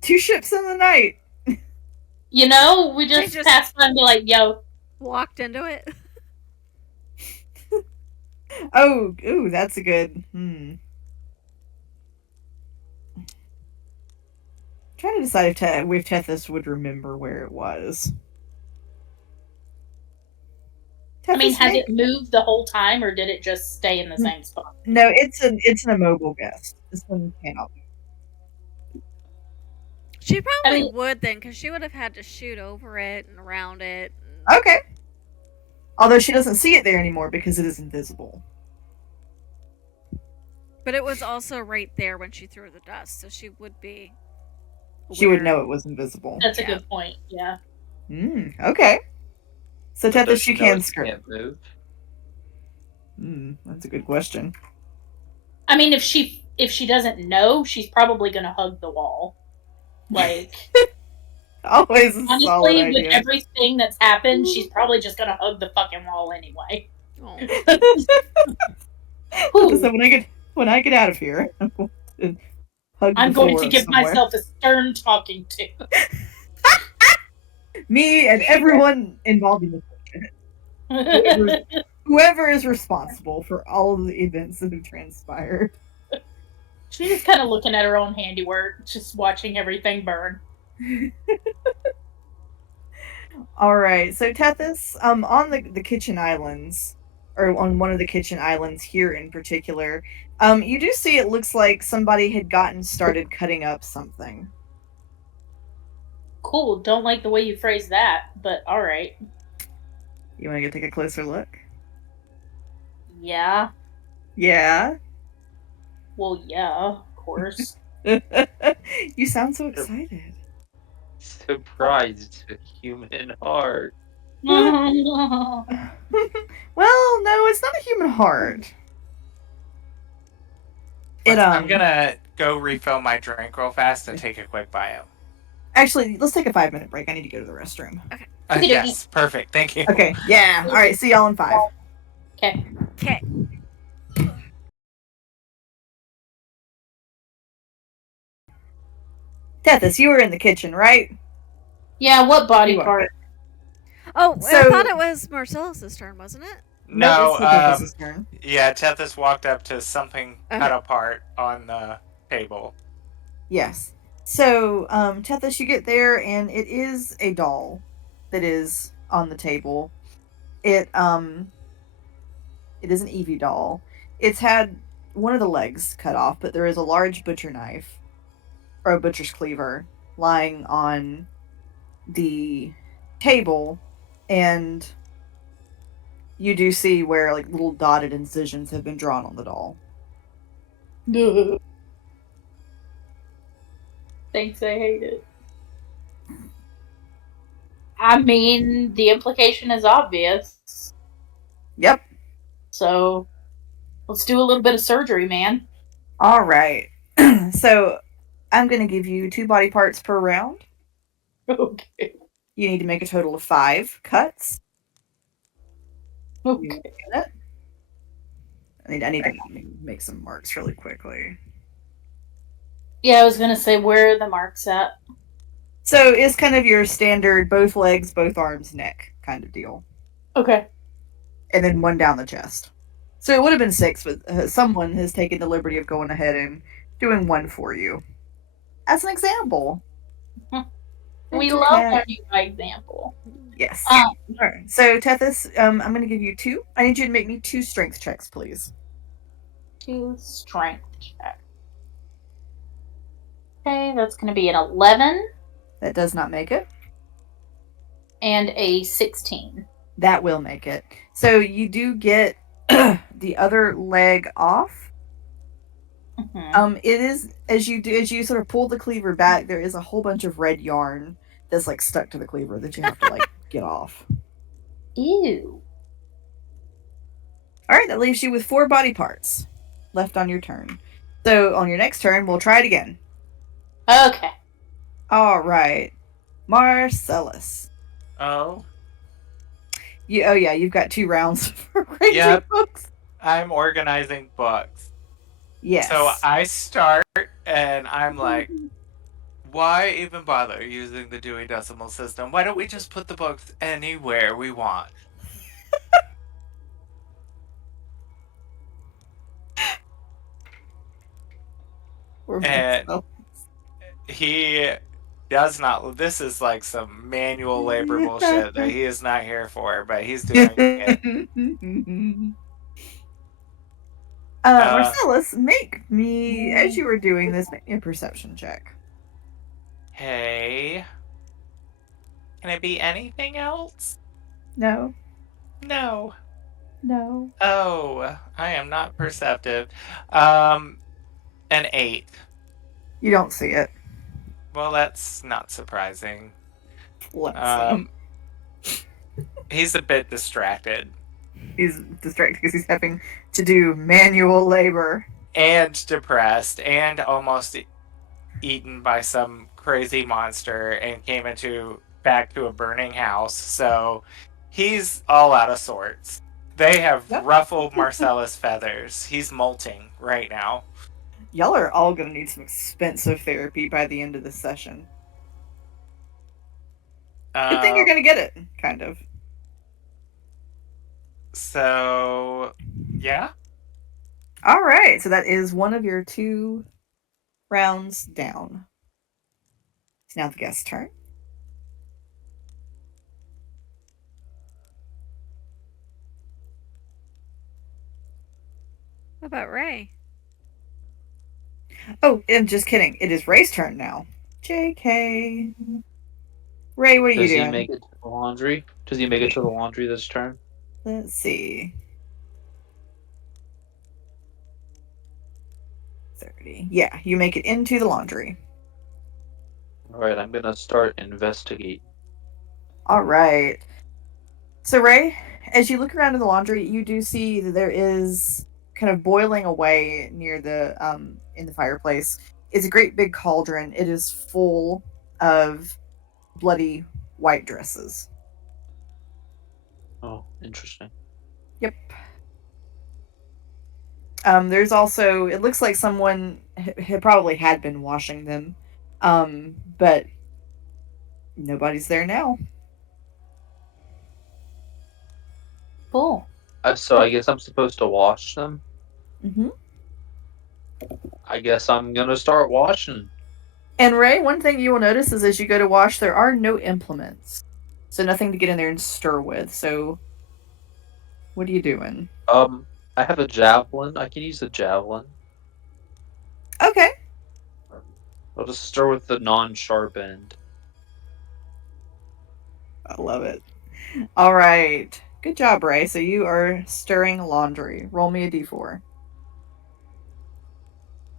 2 ships in the night. You know, we just just- passed by and be like, yo. Walked into it? Oh, ooh, that's a good. Trying to decide if Tethys would remember where it was. I mean, Tethys, has it moved the whole time, or did it just stay in the same spot? No, it's an immobile guess. This one cannot be. She probably would then, because she would have had to shoot over it and around it. Okay. Although she doesn't see it there anymore because it is invisible. But it was also right there when she threw the dust, so she would be. She would aware. know it was invisible. That's a good point, yeah. Okay. So Does Tethys, she you know can it script. can't move? That's a good question. I mean, if she doesn't know, she's probably gonna hug the wall. Like, Always a solid honestly, with idea. everything that's happened, she's probably just gonna hug the fucking wall anyway. Oh. So when I get out of here, I'm going to hug I'm the going floor to give somewhere. myself a stern talking to. Me and everyone involved in this. Whoever is responsible for all of the events that have transpired. She's just kind of looking at her own handiwork, just watching everything burn. All right, so Tethys, on the kitchen islands, or on one of the kitchen islands here in particular, you do see it looks like somebody had started cutting up something. Cool. Don't like the way you phrased that, but all right. You want to go take a closer look? Yeah. Yeah. Well, yeah, of course. You sound so excited. Surprised human heart. No. Well, no, it's not a human heart. I'm gonna go refill my drink real fast and take a quick bio. Actually, let's take a 5-minute break. I need to go to the restroom. Okey-dokey. Yes, perfect. Thank you. Okay, yeah. All right, see y'all in 5. Okay. Okay. Tethys, you were in the kitchen, right? Yeah, what body You are. part? Oh, I So- thought it was Marcellus's turn, wasn't it? No, it's Tethys' turn. yeah, Tethys walked up to something cut Okay. apart on the table. Yes. So, Tethys, you get there, and it is a doll that is on the table. It is an Eevee doll. It's had one of the legs cut off, but there is a large butcher knife or a butcher's cleaver lying on the table, and you do see where like little dotted incisions have been drawn on the doll. Thanks, I hate it. I mean, the implication is obvious. Yep. So, let's do a little bit of surgery, man. All right. So, I'm going to give you 2 body parts per round. Okay. You need to make a total of 5 cuts. Okay. I need to make some marks really quickly. Yeah, I was gonna say, where are the marks at? So it's kind of your standard both legs, both arms, neck kind of deal. Okay. And then 1 down the chest. So it would have been 6, but someone has taken the liberty of going ahead and doing 1 for you. As an example. We love learning by example. Yes. All right. So Tethys, I'm going to give you 2. I need you to make me 2 strength checks, please. 2 strength check. Okay, that's going to be an 11 That does not make it. and a 16. That will make it. So you do get the other leg off. Mm-hmm. It is as you sort of pull the cleaver back, there is a whole bunch of red yarn that's like stuck to the cleaver that you have to like get off. Ew. All right, that leaves you with 4 body parts left on your turn. So on your next turn, we'll try it again. Okay. All right, Marcellus. Oh, You've got 2 rounds for raising Yep. books. I'm organizing books. Yes. So I start and I'm like, why even bother using the Dewey Decimal System? Why don't we just put the books anywhere we want? And he does not. This is like some manual labor bullshit that he is not here for, but he's doing it. Marcellus, make me, as you were doing this, make me a perception check. Hey, can it be anything else? No. No. No. Oh, I am not perceptive. An 8. You don't see it. Well, that's not surprising. Bless him. He's a bit distracted. He's distracted because he's having to do manual labor. And depressed and almost eaten by some crazy monster and came back to a burning house. So he's all out of sorts. They have ruffled Marcellus' feathers. He's molting right now. Y'all are all going to need some expensive therapy by the end of this session. Good thing you're going to get it, kind of. So, yeah. All right, so that is one of your 2 rounds down. It's now the guest's turn. What about Ray? Oh, I'm just kidding. It is Ray's turn now. JK. Ray, what are you Does he doing? make it to the laundry? Does he make it to the laundry this turn? Let's see. 30. Yeah, you make it into the laundry. Alright, I'm gonna start investigating. All right. So, Ray, as you look around in the laundry, you do see that there is kind of boiling away near the in the fireplace. It's a great big cauldron. It is full of bloody white dresses. Oh, interesting. Yep. There's also, it looks like someone probably had been washing them, but nobody's there now. Cool. So I guess I'm supposed to wash them? Mm-hmm. I guess I'm gonna start washing. And Ray, one thing you will notice is as you go to wash, there are no implements. So nothing to get in there and stir with. So what are you doing? I have a javelin. I can use a javelin. Okay. I'll just stir with the non-sharp end. I love it. All right. Good job, Ray. So you are stirring laundry. Roll me a d4.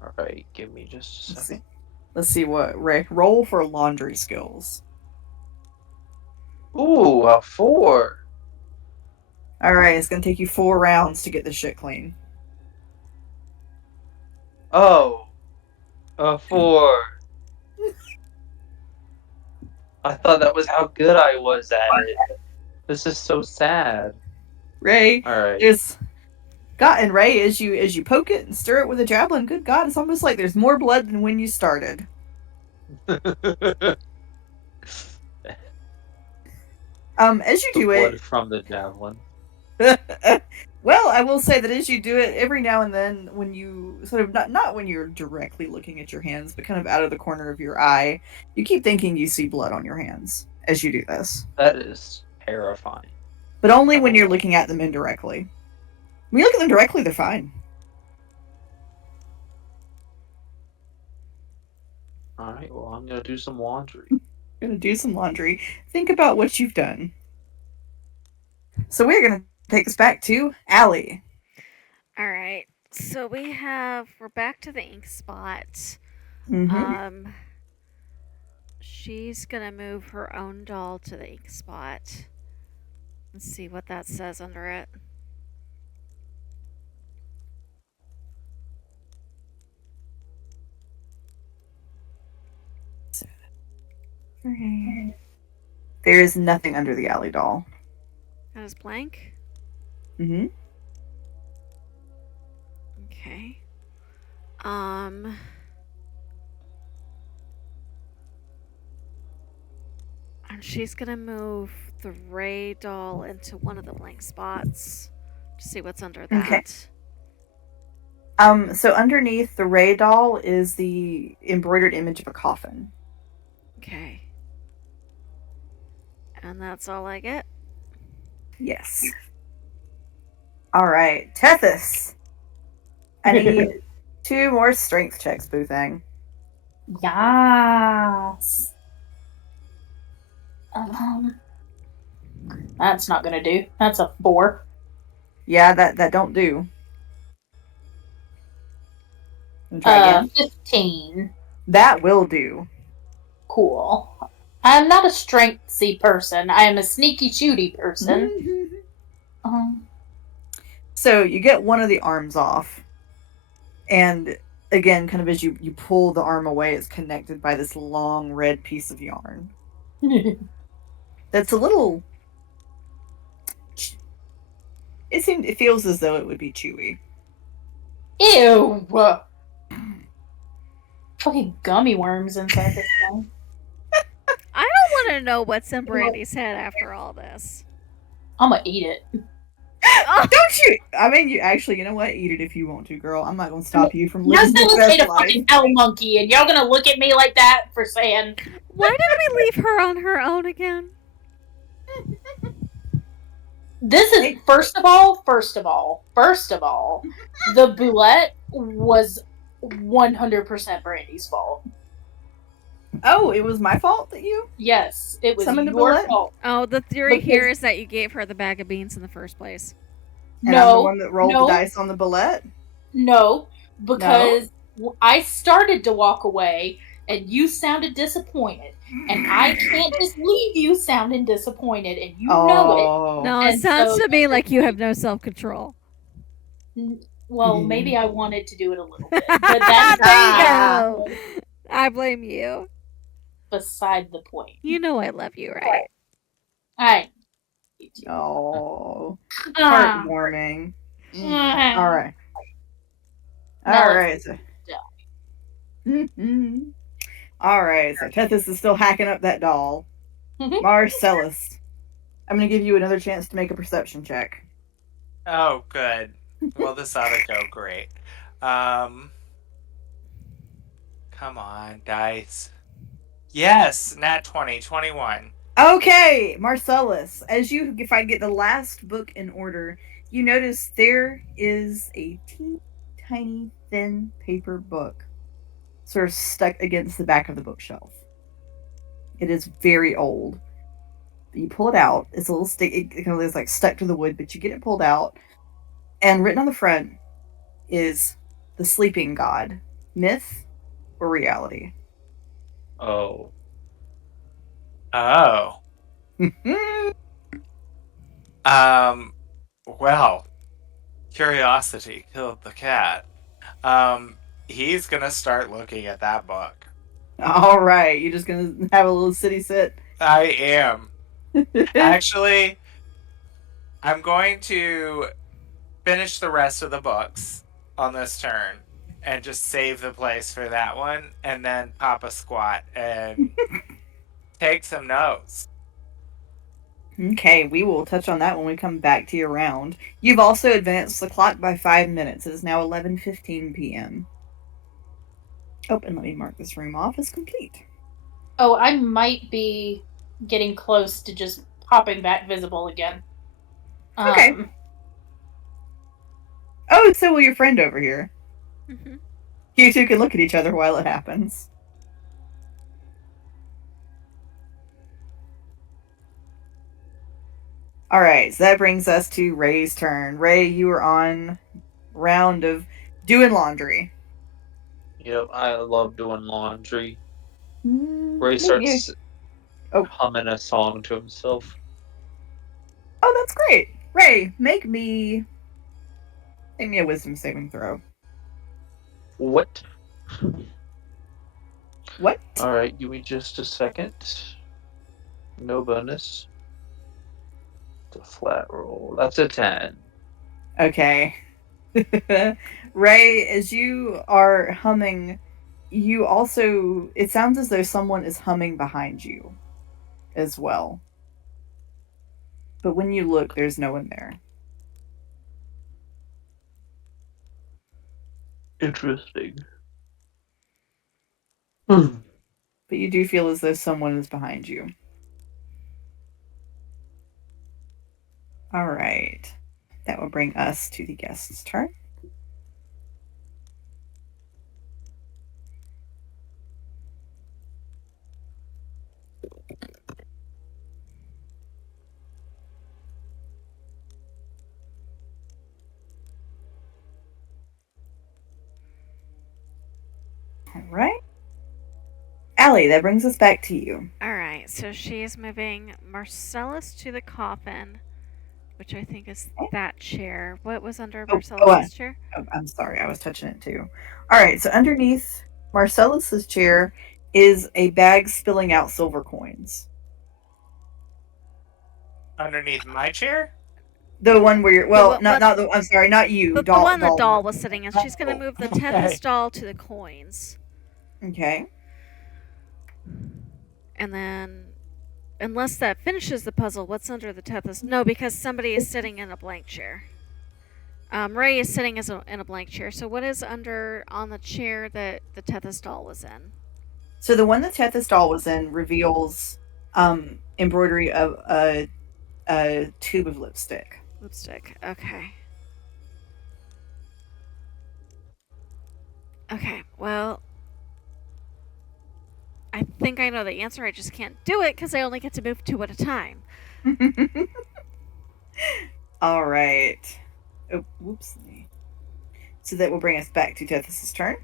Alright, give me just a second. Let's see what Ray roll for laundry skills. Ooh, a 4. All right, it's gonna take you 4 rounds to get this shit clean. Oh, a 4. I thought that was how good I was at it. This is so sad. Ray, Alright. there's and Ray, as you poke it and stir it with a javelin, good God, it's almost like there's more blood than when you started. As you do blood it, from the javelin. well, I will say that as you do it, every now and then, when you sort of not when you're directly looking at your hands, but kind of out of the corner of your eye, you keep thinking you see blood on your hands as you do this. That is terrifying. But only when you're looking at them indirectly. When you look at them directly, they're fine. Alright, well, I'm gonna do some laundry. Gonna do some laundry. Think about what you've done. So we're gonna take this back to Allie. All right. So we're back to the ink spot. Mm-hmm. She's gonna move her own doll to the ink spot. Let's see what that says under it. There is nothing under the Allie doll. That is blank. Mm-hmm. Okay. And she's gonna move the Ray doll into one of the blank spots to see what's under that. Okay. So underneath the Ray doll is the embroidered image of a coffin. Okay. And that's all I get? Yes. All right, Tethys. I need 2 more strength checks, Boothang. Yes. That's not gonna do. That's a 4. Yeah, that don't do. Try again. 15. That will do. Cool. I'm not a strengthy person. I am a sneaky shooty person. So you get one of the arms off, and again, kind of as you pull the arm away, it's connected by this long red piece of yarn. That's a little. It feels as though it would be chewy. Ew. Fucking gummy worms inside this thing. I don't want to know what's in Brandy's head after all this. I'm gonna eat it. Don't you? I mean, you know what? Eat it if you want to, girl. I'm not gonna stop you from Y'all living still your hate best a life. fucking hell monkey, and y'all gonna look at me like that for saying. Why did we leave her on her own again? This is first of all, the Bullete was 100% Brandy's fault. Oh, it was my fault that you Yes, it was summoned a your Bullete? fault. Oh, the theory here Because- is that you gave her the bag of beans in the first place. And I'm the No, one that rolled no, the dice on the Bullete? no, because I started to walk away and you sounded disappointed. And I can't just leave you sounding disappointed, and you know it. Oh. No, it And sounds so to me that's like you have no self-control. Well, Mhm. maybe I wanted to do it a little bit, but that's There you go. I blame you. beside the point. You know I love you, right? I. Oh. Ah. Heartwarming. Ah. All right. Now All let's right. All right. So Tethys is still hacking up that doll. Mhm. Marcellus, I'm going to give you another chance to make a perception check. Oh, good. Well, this ought to go great. Come on, dice. Yes, nat 20, 21. Okay, Marcellus, if I get the last book in order, you notice there is a teeny tiny thin paper book sort of stuck against the back of the bookshelf. It is very old. You pull it out. It's a little stick. It kind of is like stuck to the wood, but you get it pulled out, and written on the front is the sleeping god, myth or reality. Oh. Oh. Well, curiosity killed the cat. He's gonna start looking at that book. All right, you're just gonna have a little city sit. I am. Actually, I'm going to finish the rest of the books on this turn and just save the place for that one and then pop a squat and take some notes. Okay, we will touch on that when we come back to your round. You've also advanced the clock by 5 minutes. It is now 11:15 p.m. Oh, and let me mark this room off as complete. Oh, I might be getting close to just popping back visible again. Okay. Oh, so will your friend over here. Mhm. You two can look at each other while it happens. Alright, so that brings us to Ray's turn. Ray, you are on round of doing laundry. Yep, I love doing laundry. Ray Maybe- starts Oh. humming a song to himself. Oh, that's great. Ray, make me a wisdom saving throw. What? What? Alright, give me just a second. No bonus. It's a flat roll. That's a 10. Okay. Ray, as you are humming, you also, it sounds as though someone is humming behind you as well. But when you look, there's no one there. Interesting. But you do feel as though someone is behind you. All right. That will bring us to the guest's turn. All right. Allie, that brings us back to you. Alright, so she's moving Marcellus to the coffin, which I think is that chair. What was under Marcellus's chair? Oh, I'm sorry, I was touching it too. All right, so underneath Marcellus's chair is a bag spilling out silver coins. Underneath my chair? The one where you're one- not the I'm sorry, not you. The one the doll was sitting in. She's going to move the Okay. Tethys doll to the coins. Okay. And then, unless that finishes the puzzle, what's under the Tethys? No, because somebody is sitting in a blank chair. Ray is sitting in a blank chair. So what is under on the chair that the Tethys doll was in? So the one that Tethys doll was in reveals embroidery of a tube of lipstick. Lipstick. Okay. Okay, well, I think I know the answer. I just can't do it because I only get to move 2 at a time. All right. Oh, whoops. So that will bring us back to Tethys' turn.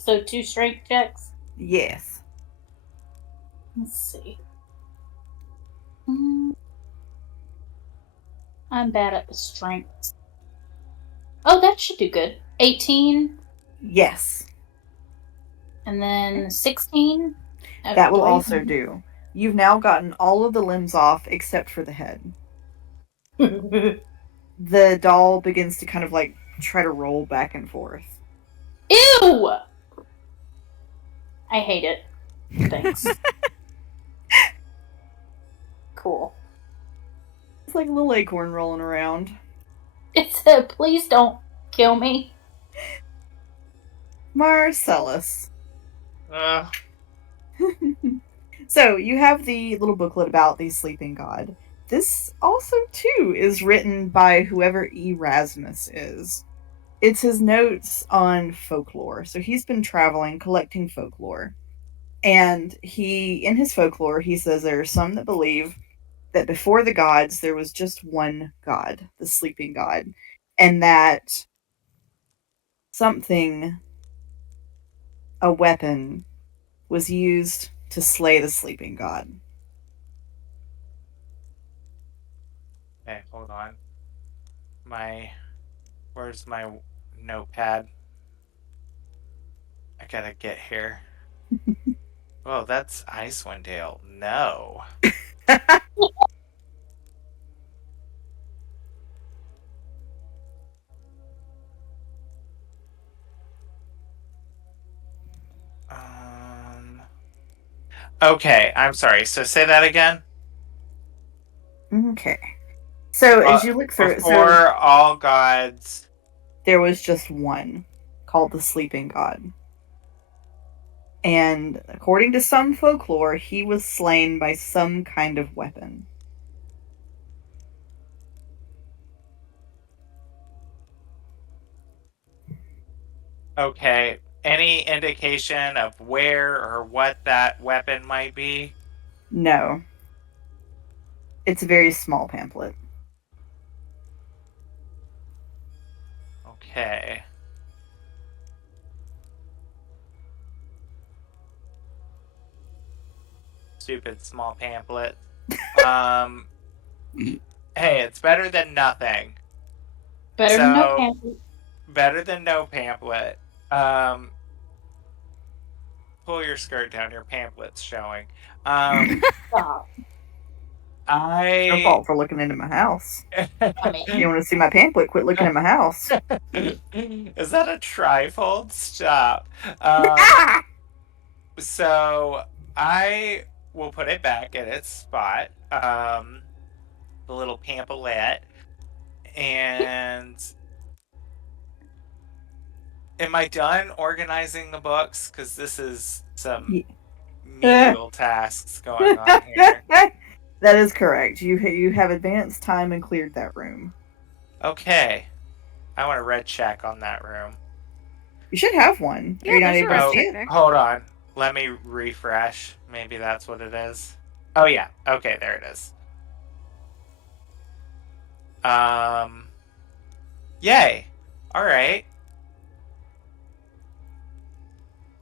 So 2 strength checks. Yes. Let's see. I'm bad at the strength. Oh, that should do good. 18. Yes. And then 16. That will also do. You've now gotten all of the limbs off except for the head. The doll begins to kind of like try to roll back and forth. Ew! I hate it. Thanks. Cool. It's like a little acorn rolling around. It said, please don't kill me. Marcellus. So, you have the little booklet about the sleeping god. This also, too, is written by whoever Erasmus is. It's his notes on folklore. So he's been traveling, collecting folklore. And in his folklore, he says there are some that believe that before the gods, there was just one god, the sleeping god. And that something, a weapon, was used to slay the sleeping god. Okay, hold on. Where's my notepad? I gotta get here. Oh, that's Icewind Dale. No. Okay, I'm sorry. So say that again. Okay. So as you look through it, Before all gods, there was just one called the sleeping god. And according to some folklore, he was slain by some kind of weapon. okay. Any indication of where or what that weapon might be? No. It's a very small pamphlet. Okay. Stupid small pamphlet. Hey, it's better than nothing. Better than no pamphlet. Better than no pamphlet. Pull your skirt down. Your pamphlet's showing. Stop. It's your fault for looking into my house. I mean, You want to see my pamphlet? Quit looking at my house. Is that a trifold? Stop. So I will put it back in its spot. The little pamphlet. And am I done organizing the books? Because this is some menial tasks going on here. That is correct. You have advanced time and cleared that room. Okay. I want a red check on that room. You should have one. Yeah, Are you not there's a able red to see check it? there. Hold on. Let me refresh. Maybe that's what it is. Oh yeah. Okay, there it is. Yay. All right.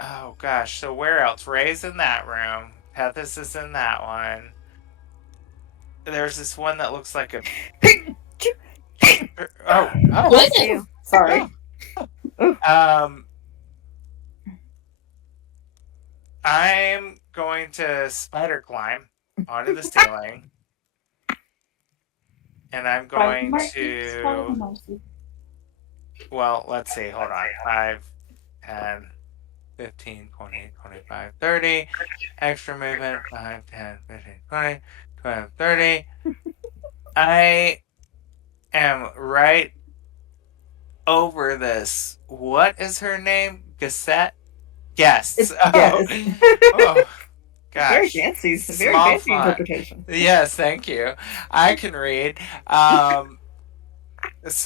Oh gosh. So where else? Ray's in that room. Tethys is in that one. There's this one that looks like a. Oh. What? You. Sorry. I'm going to spider climb onto the ceiling. And I'm going to. Well, let's see. Hold on. 5, 10, 15, 20, 25, 30. Extra movement. 5, 10, 15, 20, 25, 30. I am right over this. What is her name? Gazette? Yes. Oh, gosh. Very fancy. It's a very Small fancy font. interpretation. Yes, thank you. I can read. So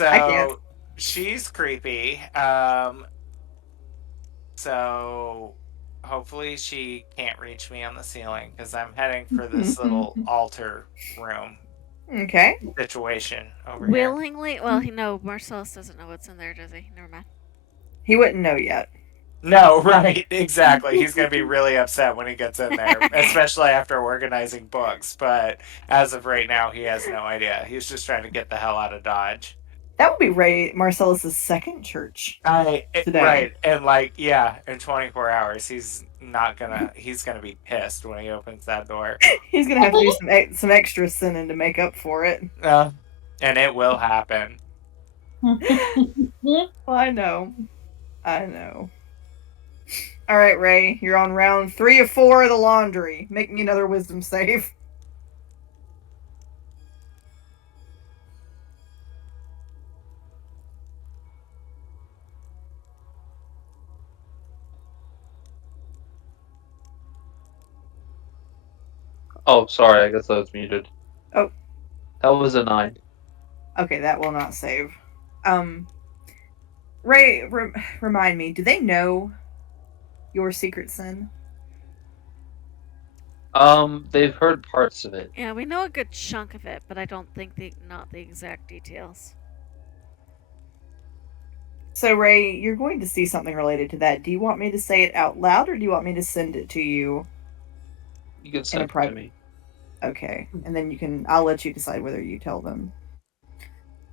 I can't. she's creepy. So hopefully she can't reach me on the ceiling because I'm heading for this little altar room Okay. situation over here. Willingly? Well, no, Marcellus doesn't know what's in there, does he? Never mind. He wouldn't know yet. No, right, exactly. He's going to be really upset when he gets in there, especially after organizing books. But as of right now, he has no idea. He's just trying to get the hell out of Dodge. That would be Ray Marcellus's second church today. Right, and like, yeah, in 24 hours, he's gonna be pissed when he opens that door. He's gonna have to do some extra sinning to make up for it. And it will happen. Well, I know. All right, Ray, you're on round 3 of 4 of the laundry. Make me another wisdom save. Oh, sorry, I guess I was muted. Oh. That was a 9. Okay, that will not save. Ray, remind me, do they know your secret sin? They've heard parts of it. Yeah, we know a good chunk of it, but I don't think not the exact details. So, Ray, you're going to see something related to that. Do you want me to say it out loud, or do you want me to send it to you? You can send it to me. Okay, and then I'll let you decide whether you tell them,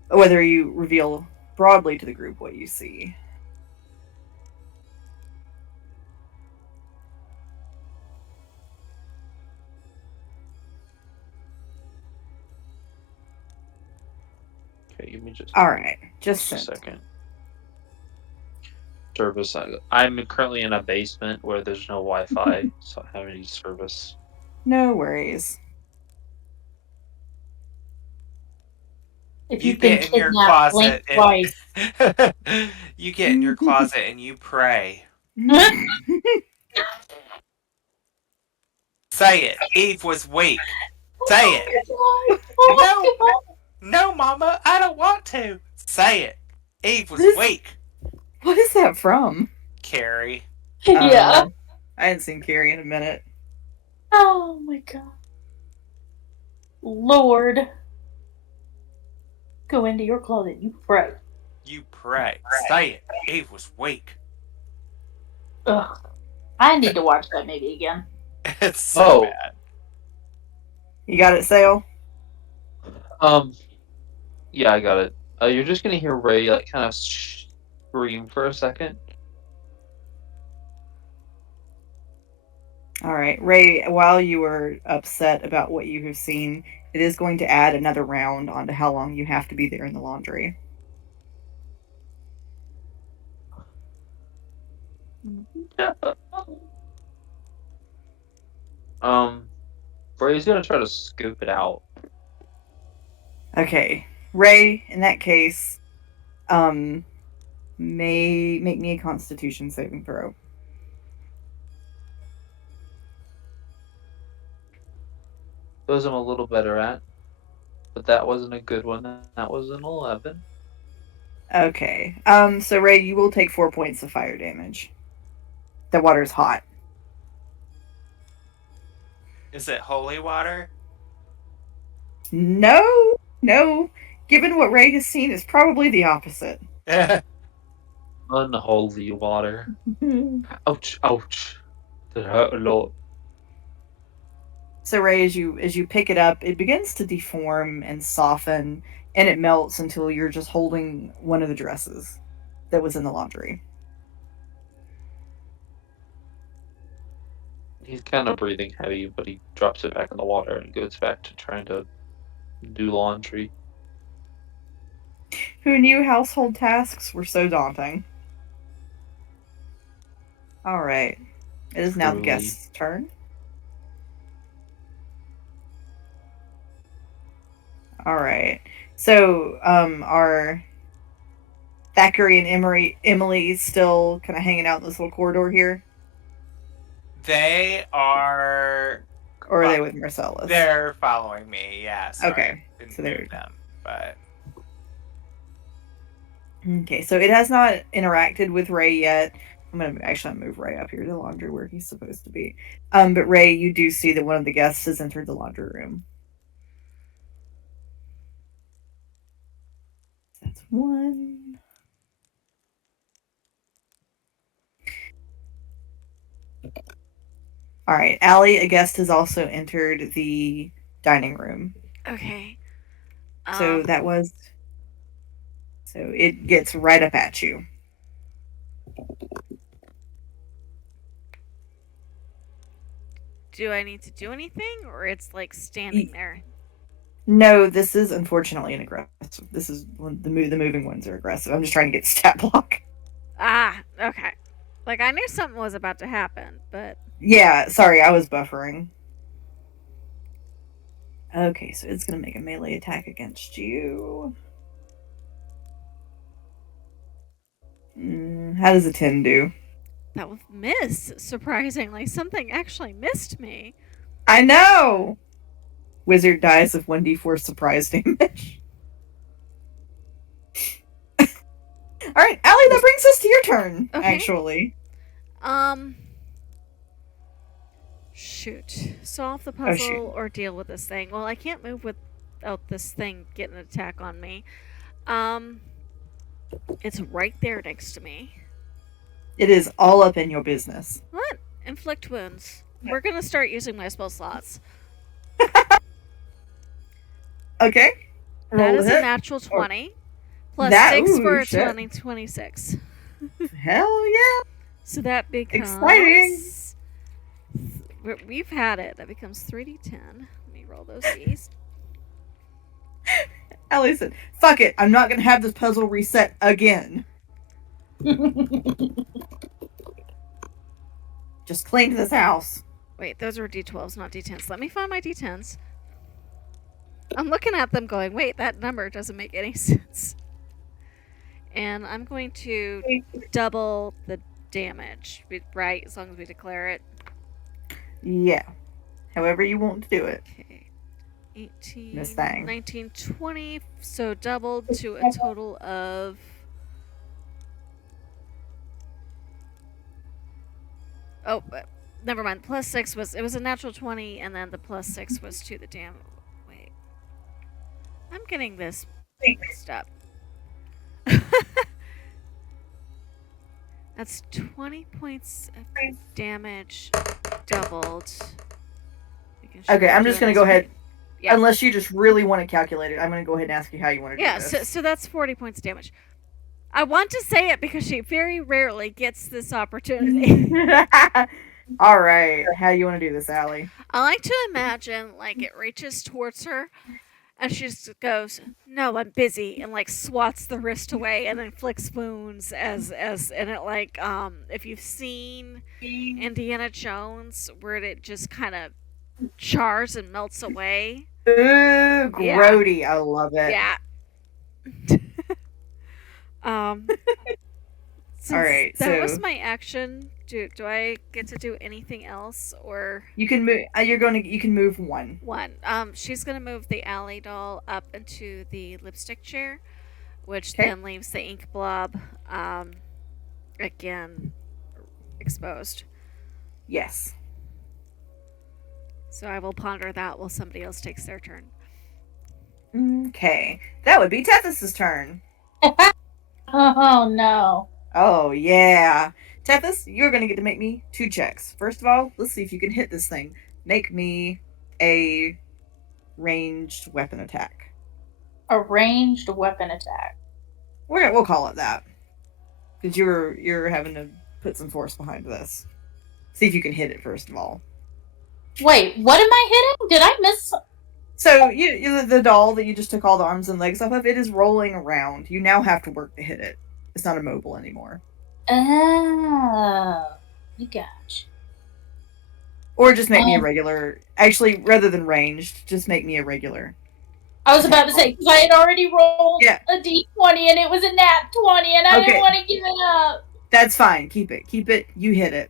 or whether you reveal broadly to the group what you see. Okay, give me just just a sent. second. Service. I'm currently in a basement where there's no Wi-Fi, so I haven't used service. No worries. If You you've been get in your kidnapped, closet blink twice. you get in your closet and you pray. Say it. Eve was weak. Say it. No, Mama, I don't want to. Say it. Eve was weak. What is that from? Carrie. Yeah. I hadn't seen Carrie in a minute. Oh my god. Lord. Go into your closet. You pray. You pray. Say it. Eve was weak. Ugh. I need to watch that movie again. It's so bad. You got it, Sale? Yeah, I got it. You're just gonna hear Ray like kind of scream for a second. All right, Ray, while you were upset about what you have seen, it is going to add another round onto how long you have to be there in the laundry. Ray's gonna try to scoop it out. Okay, Ray, in that case, may make me a Constitution saving throw. Those I'm a little better at, but that wasn't a good one. That was an 11. Okay, so Ray, you will take 4 points of fire damage. The water's hot. Is it holy water? No. Given what Ray has seen, it's probably the opposite. Unholy water. Ouch! That hurt a lot. So Ray, as you pick it up, it begins to deform and soften, and it melts until you're just holding one of the dresses that was in the laundry. He's kind of breathing heavy, but he drops it back in the water and goes back to trying to do laundry. Who knew household tasks were so daunting? All right, it is now the guest's turn. All right, so are Thackeray and Emily still kind of hanging out in this little corridor here? They are. Or are they with Marcellus? They're following me, yeah. So okay. I didn't So move them, but. Okay, so it has not interacted with Ray yet, I'm gonna move Ray up here to the laundry where he's supposed to be. But Ray, you do see that one of the guests has entered the laundry room. That's one. All right, Allie, a guest has also entered the dining room. Okay. So it gets right up at you. Do I need to do anything, or it's like standing there? No, this is unfortunately an aggressive. This is the moving ones are aggressive. I'm just trying to get stat block. Ah, okay. Like I knew something was about to happen, but Yeah, sorry, I was buffering. Okay, so it's gonna make a melee attack against you. How does a 10 do? that was miss. Surprisingly, something actually missed me. I know! Wizard dies of 1d4 surprise damage. Alright, Allie, that brings us to your turn, Okay. actually. Shoot. Solve the Oh, puzzle shoot. or deal with this thing. Well, I can't move without this thing getting an attack on me. It's right there next to me. It is all up in your business. What? Inflict wounds. We're gonna start using my spell slots. Okay. That Roll is a a hit. natural 20. Plus That- 6 ooh, for a shit. 26. Hell yeah. So that becomes... Exciting. We've had it. That becomes 3d10. Let me roll those D's. Allie said, fuck it, I'm not gonna have this puzzle reset again. Just cleaned this house. Wait, those were d12s, not d10s. Let me find my d10s. I'm looking at them going, wait, that number doesn't make any sense. And I'm going to double the damage, right? As long as we declare it. Yeah. However you want to do it. Okay. 18, Miss Thang. 19, 20. So doubled to a total of... Oh, but never mind. Plus 6 was... It was a natural 20, and then the plus 6 was to the damage. Wait. I'm getting this mixed up. That's 20 points of damage doubled. Okay, I'm just gonna go ahead. Yeah. Unless you just really want to calculate it, I'm gonna go ahead and ask you how you want to do Yeah, this. so that's 40 points of damage. I want to say it because she very rarely gets this opportunity. Alright, how you want to do this, Allie? I like to imagine, like, it reaches towards her, and she just goes, "No, I'm busy," and, like, swats the wrist away and then flicks wounds and it, like, if you've seen Indiana Jones, where it just kind of chars and melts away. Ooh, grody. I love it. Yeah. Alright, that was so- my action. Do I get to do anything else, or You can move. You can move one. one? She's gonna move the alley doll up into the lipstick chair, which Okay. then leaves the ink blob, again, exposed. Yes. So I will ponder that while somebody else takes their turn. Okay, that would be Tethys' turn. Oh no. Oh yeah, Tethys, you're gonna get to make me 2 checks. First of all, let's see if you can hit this thing. Make me a ranged weapon attack. A ranged weapon attack. We'll call it that, because you're having to put some force behind this. See if you can hit it first of all. Wait, what am I hitting? Did I miss? So you the doll that you just took all the arms and legs off of, it is rolling around. You now have to work to hit it. It's not immobile anymore. Oh, you gotcha. Or just make me a regular. Actually, rather than ranged, just make me a regular. I was about to say, because I had already rolled Yeah. a d20 and it was a nat 20 and I Okay. didn't want to give it up. That's fine. Keep it. Keep it. You hit it.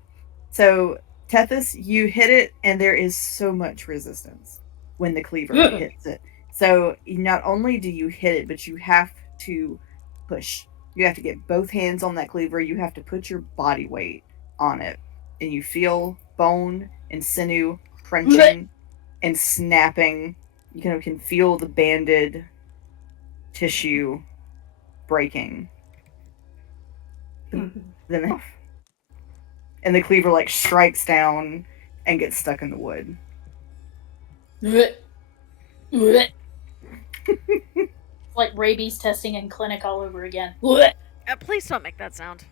So, Tethys, you hit it, and there is so much resistance when the cleaver hits it. So, not only do you hit it, but you have to push You have to get both hands on that cleaver. You have to put your body weight on it. And you feel bone and sinew crunching and snapping. You kind of can feel the banded tissue breaking. Then and the cleaver like strikes down and gets stuck in the wood. Like rabies testing in clinic all over again. Please don't make that sound.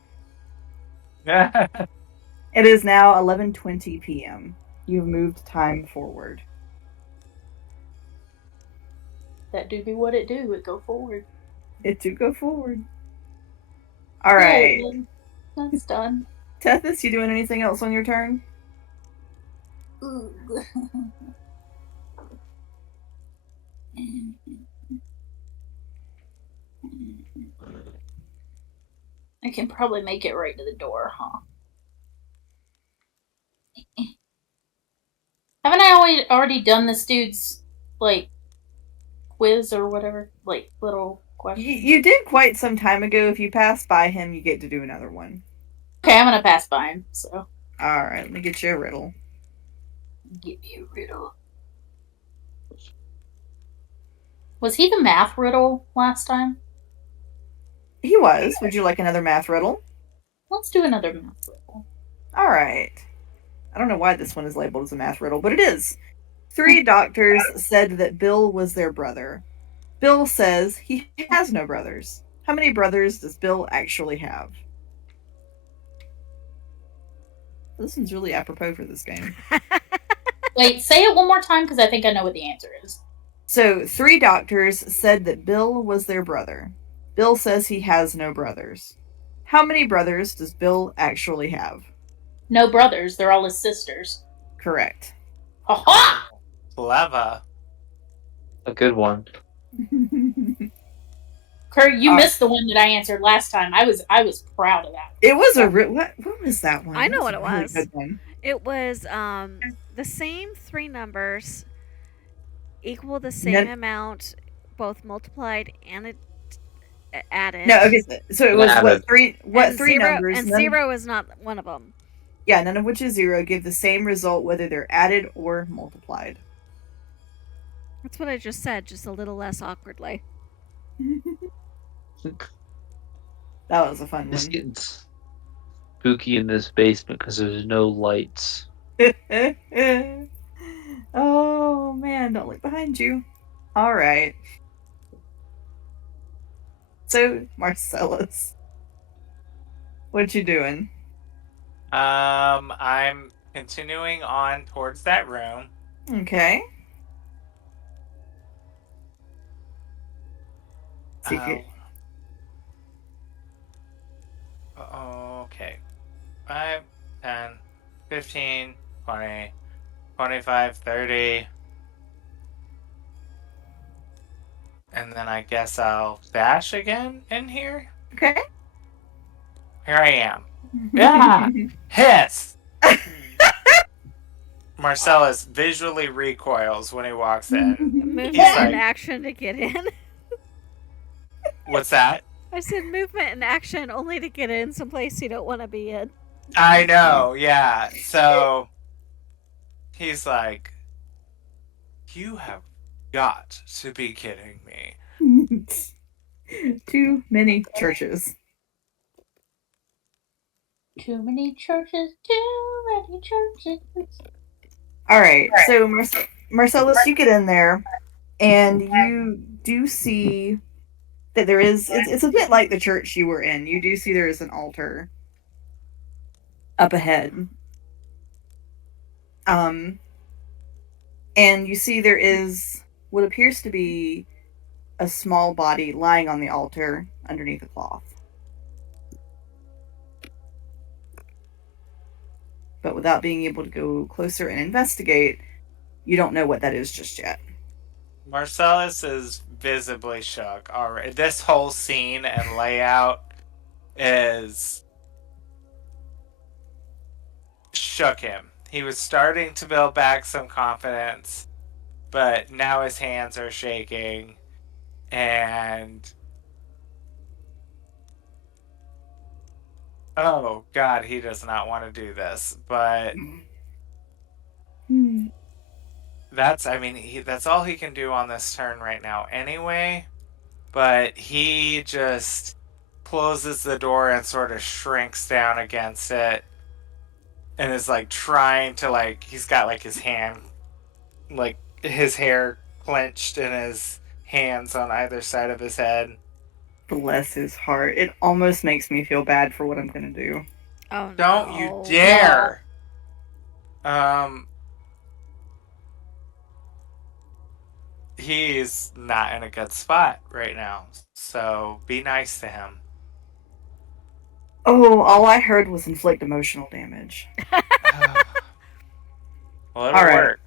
It is now 11:20 p.m. You've moved time forward. That do be what it do. It go forward. It do go forward. All right. That's done. Tethys, you doing anything else on your turn? I can probably make it right to the door, huh? Haven't I already done this dude's, like, quiz or whatever? Like, little question? You did quite some time ago. If you pass by him, you get to do another one. Okay, I'm gonna pass by him, so. Alright, let me get you a riddle. Give me a riddle. Was he the math riddle last time? He was. Would you like another math riddle? Let's do another math riddle. Alright. I don't know why this one is labeled as a math riddle, but it is. 3 doctors said that Bill was their brother. Bill says he has no brothers. How many brothers does Bill actually have? This one's really apropos for this game. Wait, say it one more time because I think I know what the answer is. So, 3 doctors said that Bill was their brother. Bill says he has no brothers. How many brothers does Bill actually have? No brothers. They're all his sisters. Correct. Ha-ha! Clever. A good one. Kurt, you missed the one that I answered last time. I was proud of that. It was a what was that one? I know what That it a really was. good one. It was the same 3 numbers equal the same amount, both multiplied and added. No, okay. So it was Added. what three zero, numbers? and 0 is not one of them. Yeah, none of which is 0. Give the same result whether they're added or multiplied. That's what I just said, just a little less awkwardly. That was a fun It's one. getting spooky in this basement because there's no lights. Oh man, don't look behind you. All right. So Marcellus, what you doing? I'm continuing on towards that room. Okay. See if you... Okay. 5, 10, 15, 20, 25, 30. And then I guess I'll dash again in here. Okay. Here I am. Yeah! Hiss! Marcellus visually recoils when he walks in. Movement He's like- and action to get in. What's that? I said movement and action only to get in someplace you don't want to be in. I know, yeah. So he's like, you have got to be kidding me. Too many churches. Too many churches, too many churches. All right, so Marcellus, you get in there, and you do see that there is. It's a bit like the church you were in. You do see there is an altar up ahead. And you see there is what appears to be a small body lying on the altar underneath a cloth. But without being able to go closer and investigate, you don't know what that is just yet. Marcellus is visibly shook already. This whole scene and layout is shook him. He was starting to build back some confidence, but now his hands are shaking, and Oh God, he does not want to do this, but that's that's all he can do on this turn right now anyway. But he just closes the door and sort of shrinks down against it and is like trying to he's got like his hand like his hair clenched in his hands on either side of his head. Bless his heart. It almost makes me feel bad for what I'm gonna do. Oh, Don't you no. dare! He's not in a good spot right now, so be nice to him. Oh, all I heard was inflict emotional damage. Well, it'll All right. work.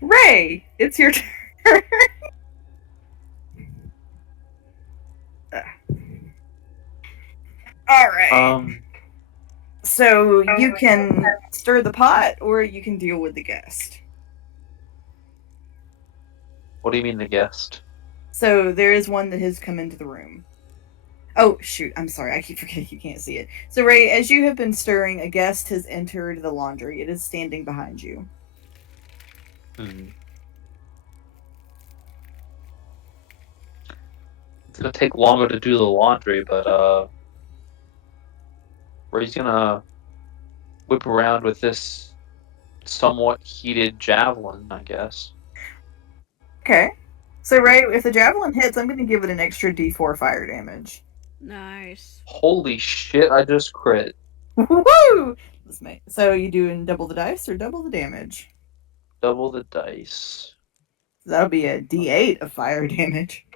Ray, it's your turn. All right. So you can stir the pot, or you can deal with the guest. What do you mean the guest? So there is one that has come into the room. Oh, shoot. I'm sorry. I keep forgetting you can't see it. So, Ray, as you have been stirring, a guest has entered the laundry. It is standing behind you. It's gonna take longer to do the laundry, but Ray's gonna whip around with this somewhat heated javelin, I guess. Okay. So, Ray, if the javelin hits, I'm going to give it an extra d4 fire damage. Nice. Holy shit, I just crit. Woo! So, you doing double the dice or double the damage? Double the dice. That'll be a d8 of fire damage.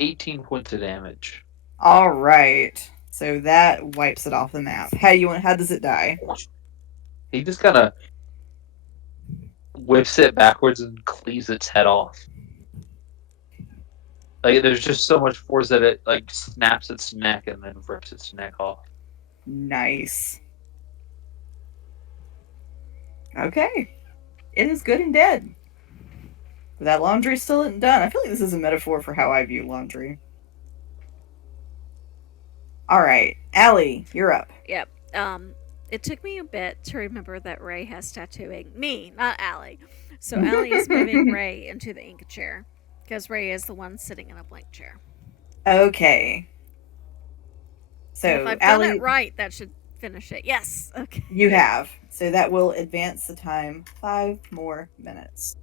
18 points of damage. All right. So that wipes it off the map. How does it die? He just kind of whips it backwards and cleaves its head off. Like, there's just so much force that it like snaps its neck and then rips its neck off. Nice. Okay. It is good and dead. That laundry still isn't done. I feel like this is a metaphor for how I view laundry. Alright, Allie, you're up. Yep. It took me a bit to remember that Ray has tattooing. Me, not Allie. So Allie is moving Ray into the ink chair. Because Ray is the one sitting in a blank chair. Okay. So, And if I've Allie, done it right, that should finish it. Yes. Okay. you have. So that will advance the time 5 more minutes.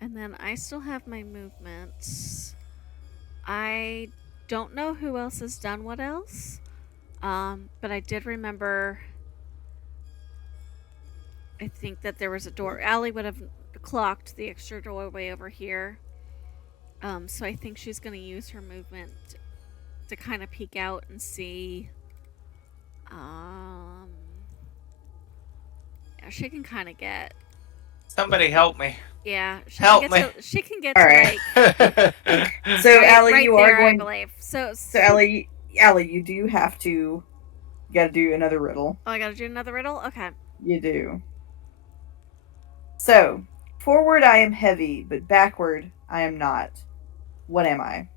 And then I still have my movements. I don't know who else has done what else. But I did remember. I think that there was a door. Allie would have clocked the extra doorway over here. So I think she's going to use her movement to kind of peek out and see. Yeah, she can kind of get. Somebody help me. Yeah, she Help can me. get to, she can get All to right. like So, right, Allie, right you there, are going. I believe. So Allie, you do have to. You got to do another riddle. Oh, I gotta do another riddle. Okay. You do. So, forward I am heavy, but backward I am not. What am I?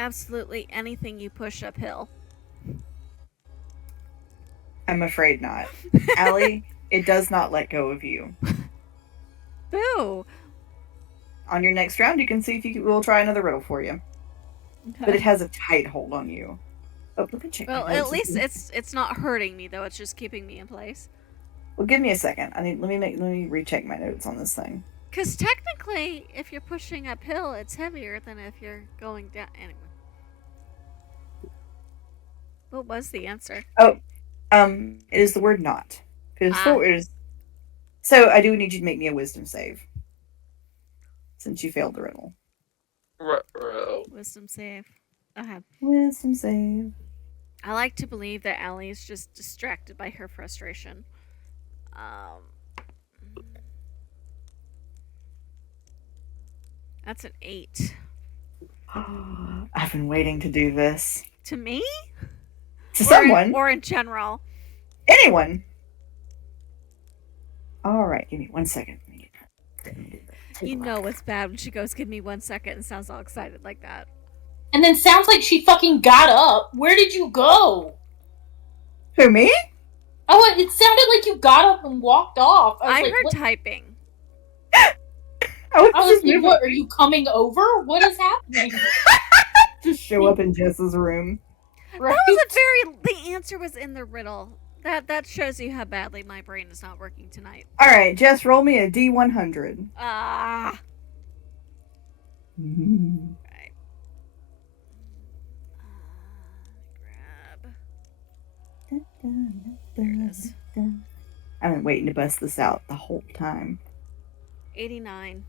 Absolutely anything you push uphill. I'm afraid not. Allie, it does not let go of you. Boo. On your next round, you can see if we'll try another riddle for you. Okay. But it has a tight hold on you. Oh, let me check. Well, my notes at least and see. it's not hurting me though. It's just keeping me in place. Well, give me a second. Let me recheck my notes on this thing. Because technically, if you're pushing uphill, it's heavier than if you're going down. Anyway. What was the answer? It is the word not. Because forward is. So I do need you to make me a wisdom save. Since you failed the riddle. Wisdom save. Okay. Wisdom save. I like to believe that Allie is just distracted by her frustration. That's an 8. I've been waiting to do this. To me? To someone. Or in general. Anyone. Alright, give me 1 second. You know it's bad when she goes, give me 1 second, and sounds all excited like that. And then sounds like she fucking got up. Where did you go? Who, me? Oh, it sounded like you got up and walked off. I like, heard what? typing. I was I was like, what, are you coming over? What is happening? Just show up in Jess's room. Right? The answer was in the riddle. That shows you how badly my brain is not working tonight. Alright, Jess, roll me a D100. Ah. Mm. Right. Grab. There it is. I've been waiting to bust this out the whole time. 89.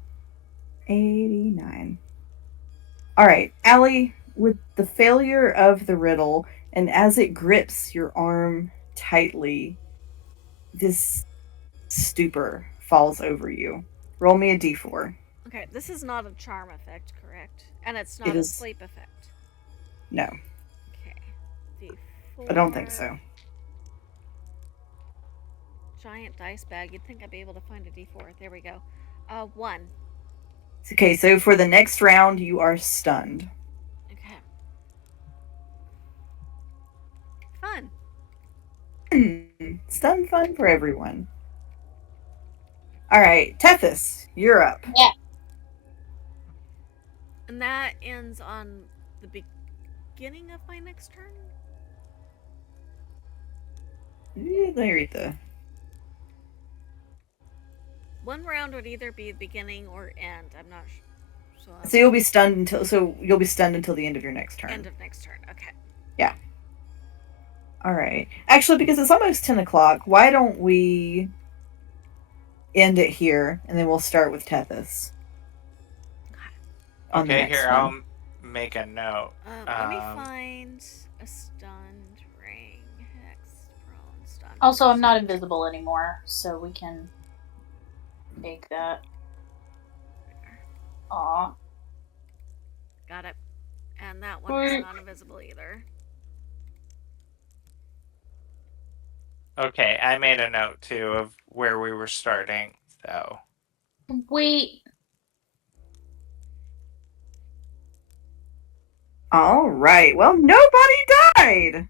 89. Alright, Allie, with the failure of the riddle, and as it grips your arm tightly, this stupor falls over you. Roll me a d4. Okay, this is not a charm effect, correct? And it's It not a is- sleep effect. No, Okay. D4. I don't think so. Giant dice bag. You'd think I'd be able to find a D4. There we go. 1. Okay, so for the next round, you are stunned. Okay. Fun. Stun fun for everyone. Alright, Tethys, you're up. And that ends on the beginning of my next turn? Let me read the... One round would either be the beginning or end. I'm not sure. So you'll be stunned until the end of your next turn. End of next turn. Okay. Alright. Actually, because it's almost 10 o'clock, why don't we end it here, and then we'll start with Tethys. On the Okay, next here, one. I'll make a note. Let me find a stunned ring. Hex, prone, stunned. Also, I'm not invisible anymore, so we can make that. Aw. Got it. And that one is not invisible either. Okay, I made a note too of where we were starting, so. Wait. Alright, well, nobody died!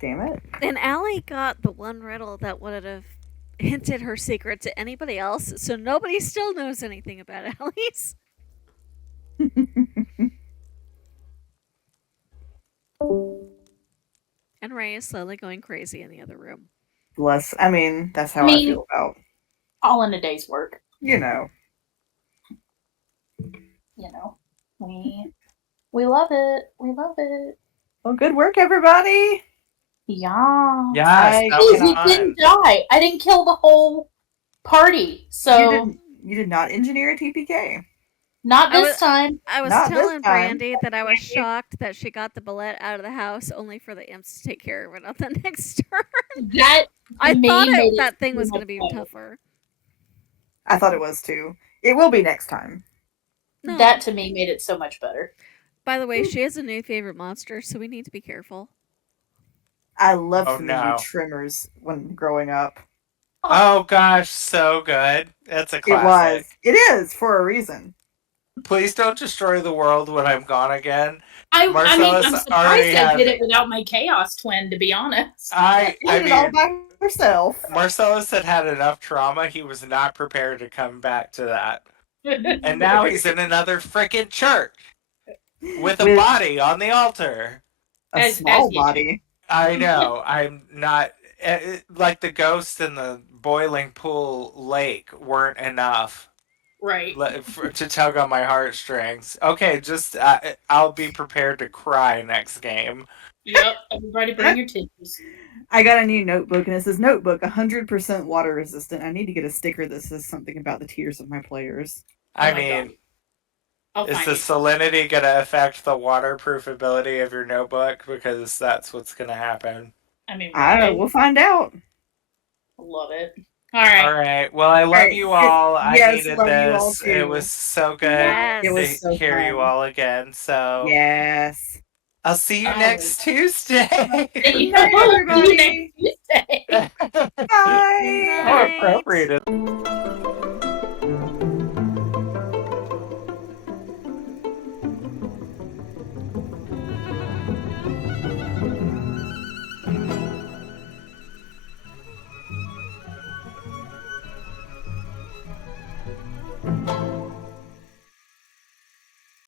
Damn it. And Allie got the one riddle that would have hinted her secret to anybody else, so nobody still knows anything about Allie's. And Ray is slowly going crazy in the other room. Bless. I mean, that's how I Me. feel about, All in a day's work. you know. You know. We love it. We love it. Well, good work, everybody! Yeah. Yes, I- that Please, was we fun. didn't die. I didn't kill the whole party. So You did not engineer a TPK. not I this was- time. I was Not this telling time. Brandy that I was shocked that she got the Bullete out of the house only for the imps to take care of it on the next turn. That I me thought made it that thing too was much going to be better. tougher. I thought it was too. It will be next time. No. That to me made it so much better. By the way, she has a new favorite monster, so we need to be careful. I loved Oh, the no. movie Tremors when growing up. Oh gosh, so good. That's a It classic. was. It is, for a reason. Please don't destroy the world when I'm gone again. I mean, Marcellus I'm already surprised I had- did it without my chaos twin, to be honest. I She did it all mean, by herself. Marcellus had enough trauma. He was not prepared to come back to that. And now he's in another frickin' church with a With body on the altar. a As small you body. I know. I'm not like the ghost in the boiling pool lake weren't enough Right. to tug on my heartstrings. Okay, just I'll be prepared to cry next game. Yep. Everybody bring your tissues. I got a new notebook, and it says notebook 100% water resistant. I need to get a sticker that says something about the tears of my players. I my mean, God. I'll is find the it. salinity gonna affect the waterproof ability of your notebook? Because that's what's gonna happen. I mean, I right. we'll find out. Love it. All right. All right. Well, I love Alright, you all. I yes, needed love you all this. It too. was so good Yes. It was to so hear you fun. all again. So Yes. I'll see you Oh. next Tuesday. See you Night, everybody. next Tuesday. Bye. How Night. appropriate.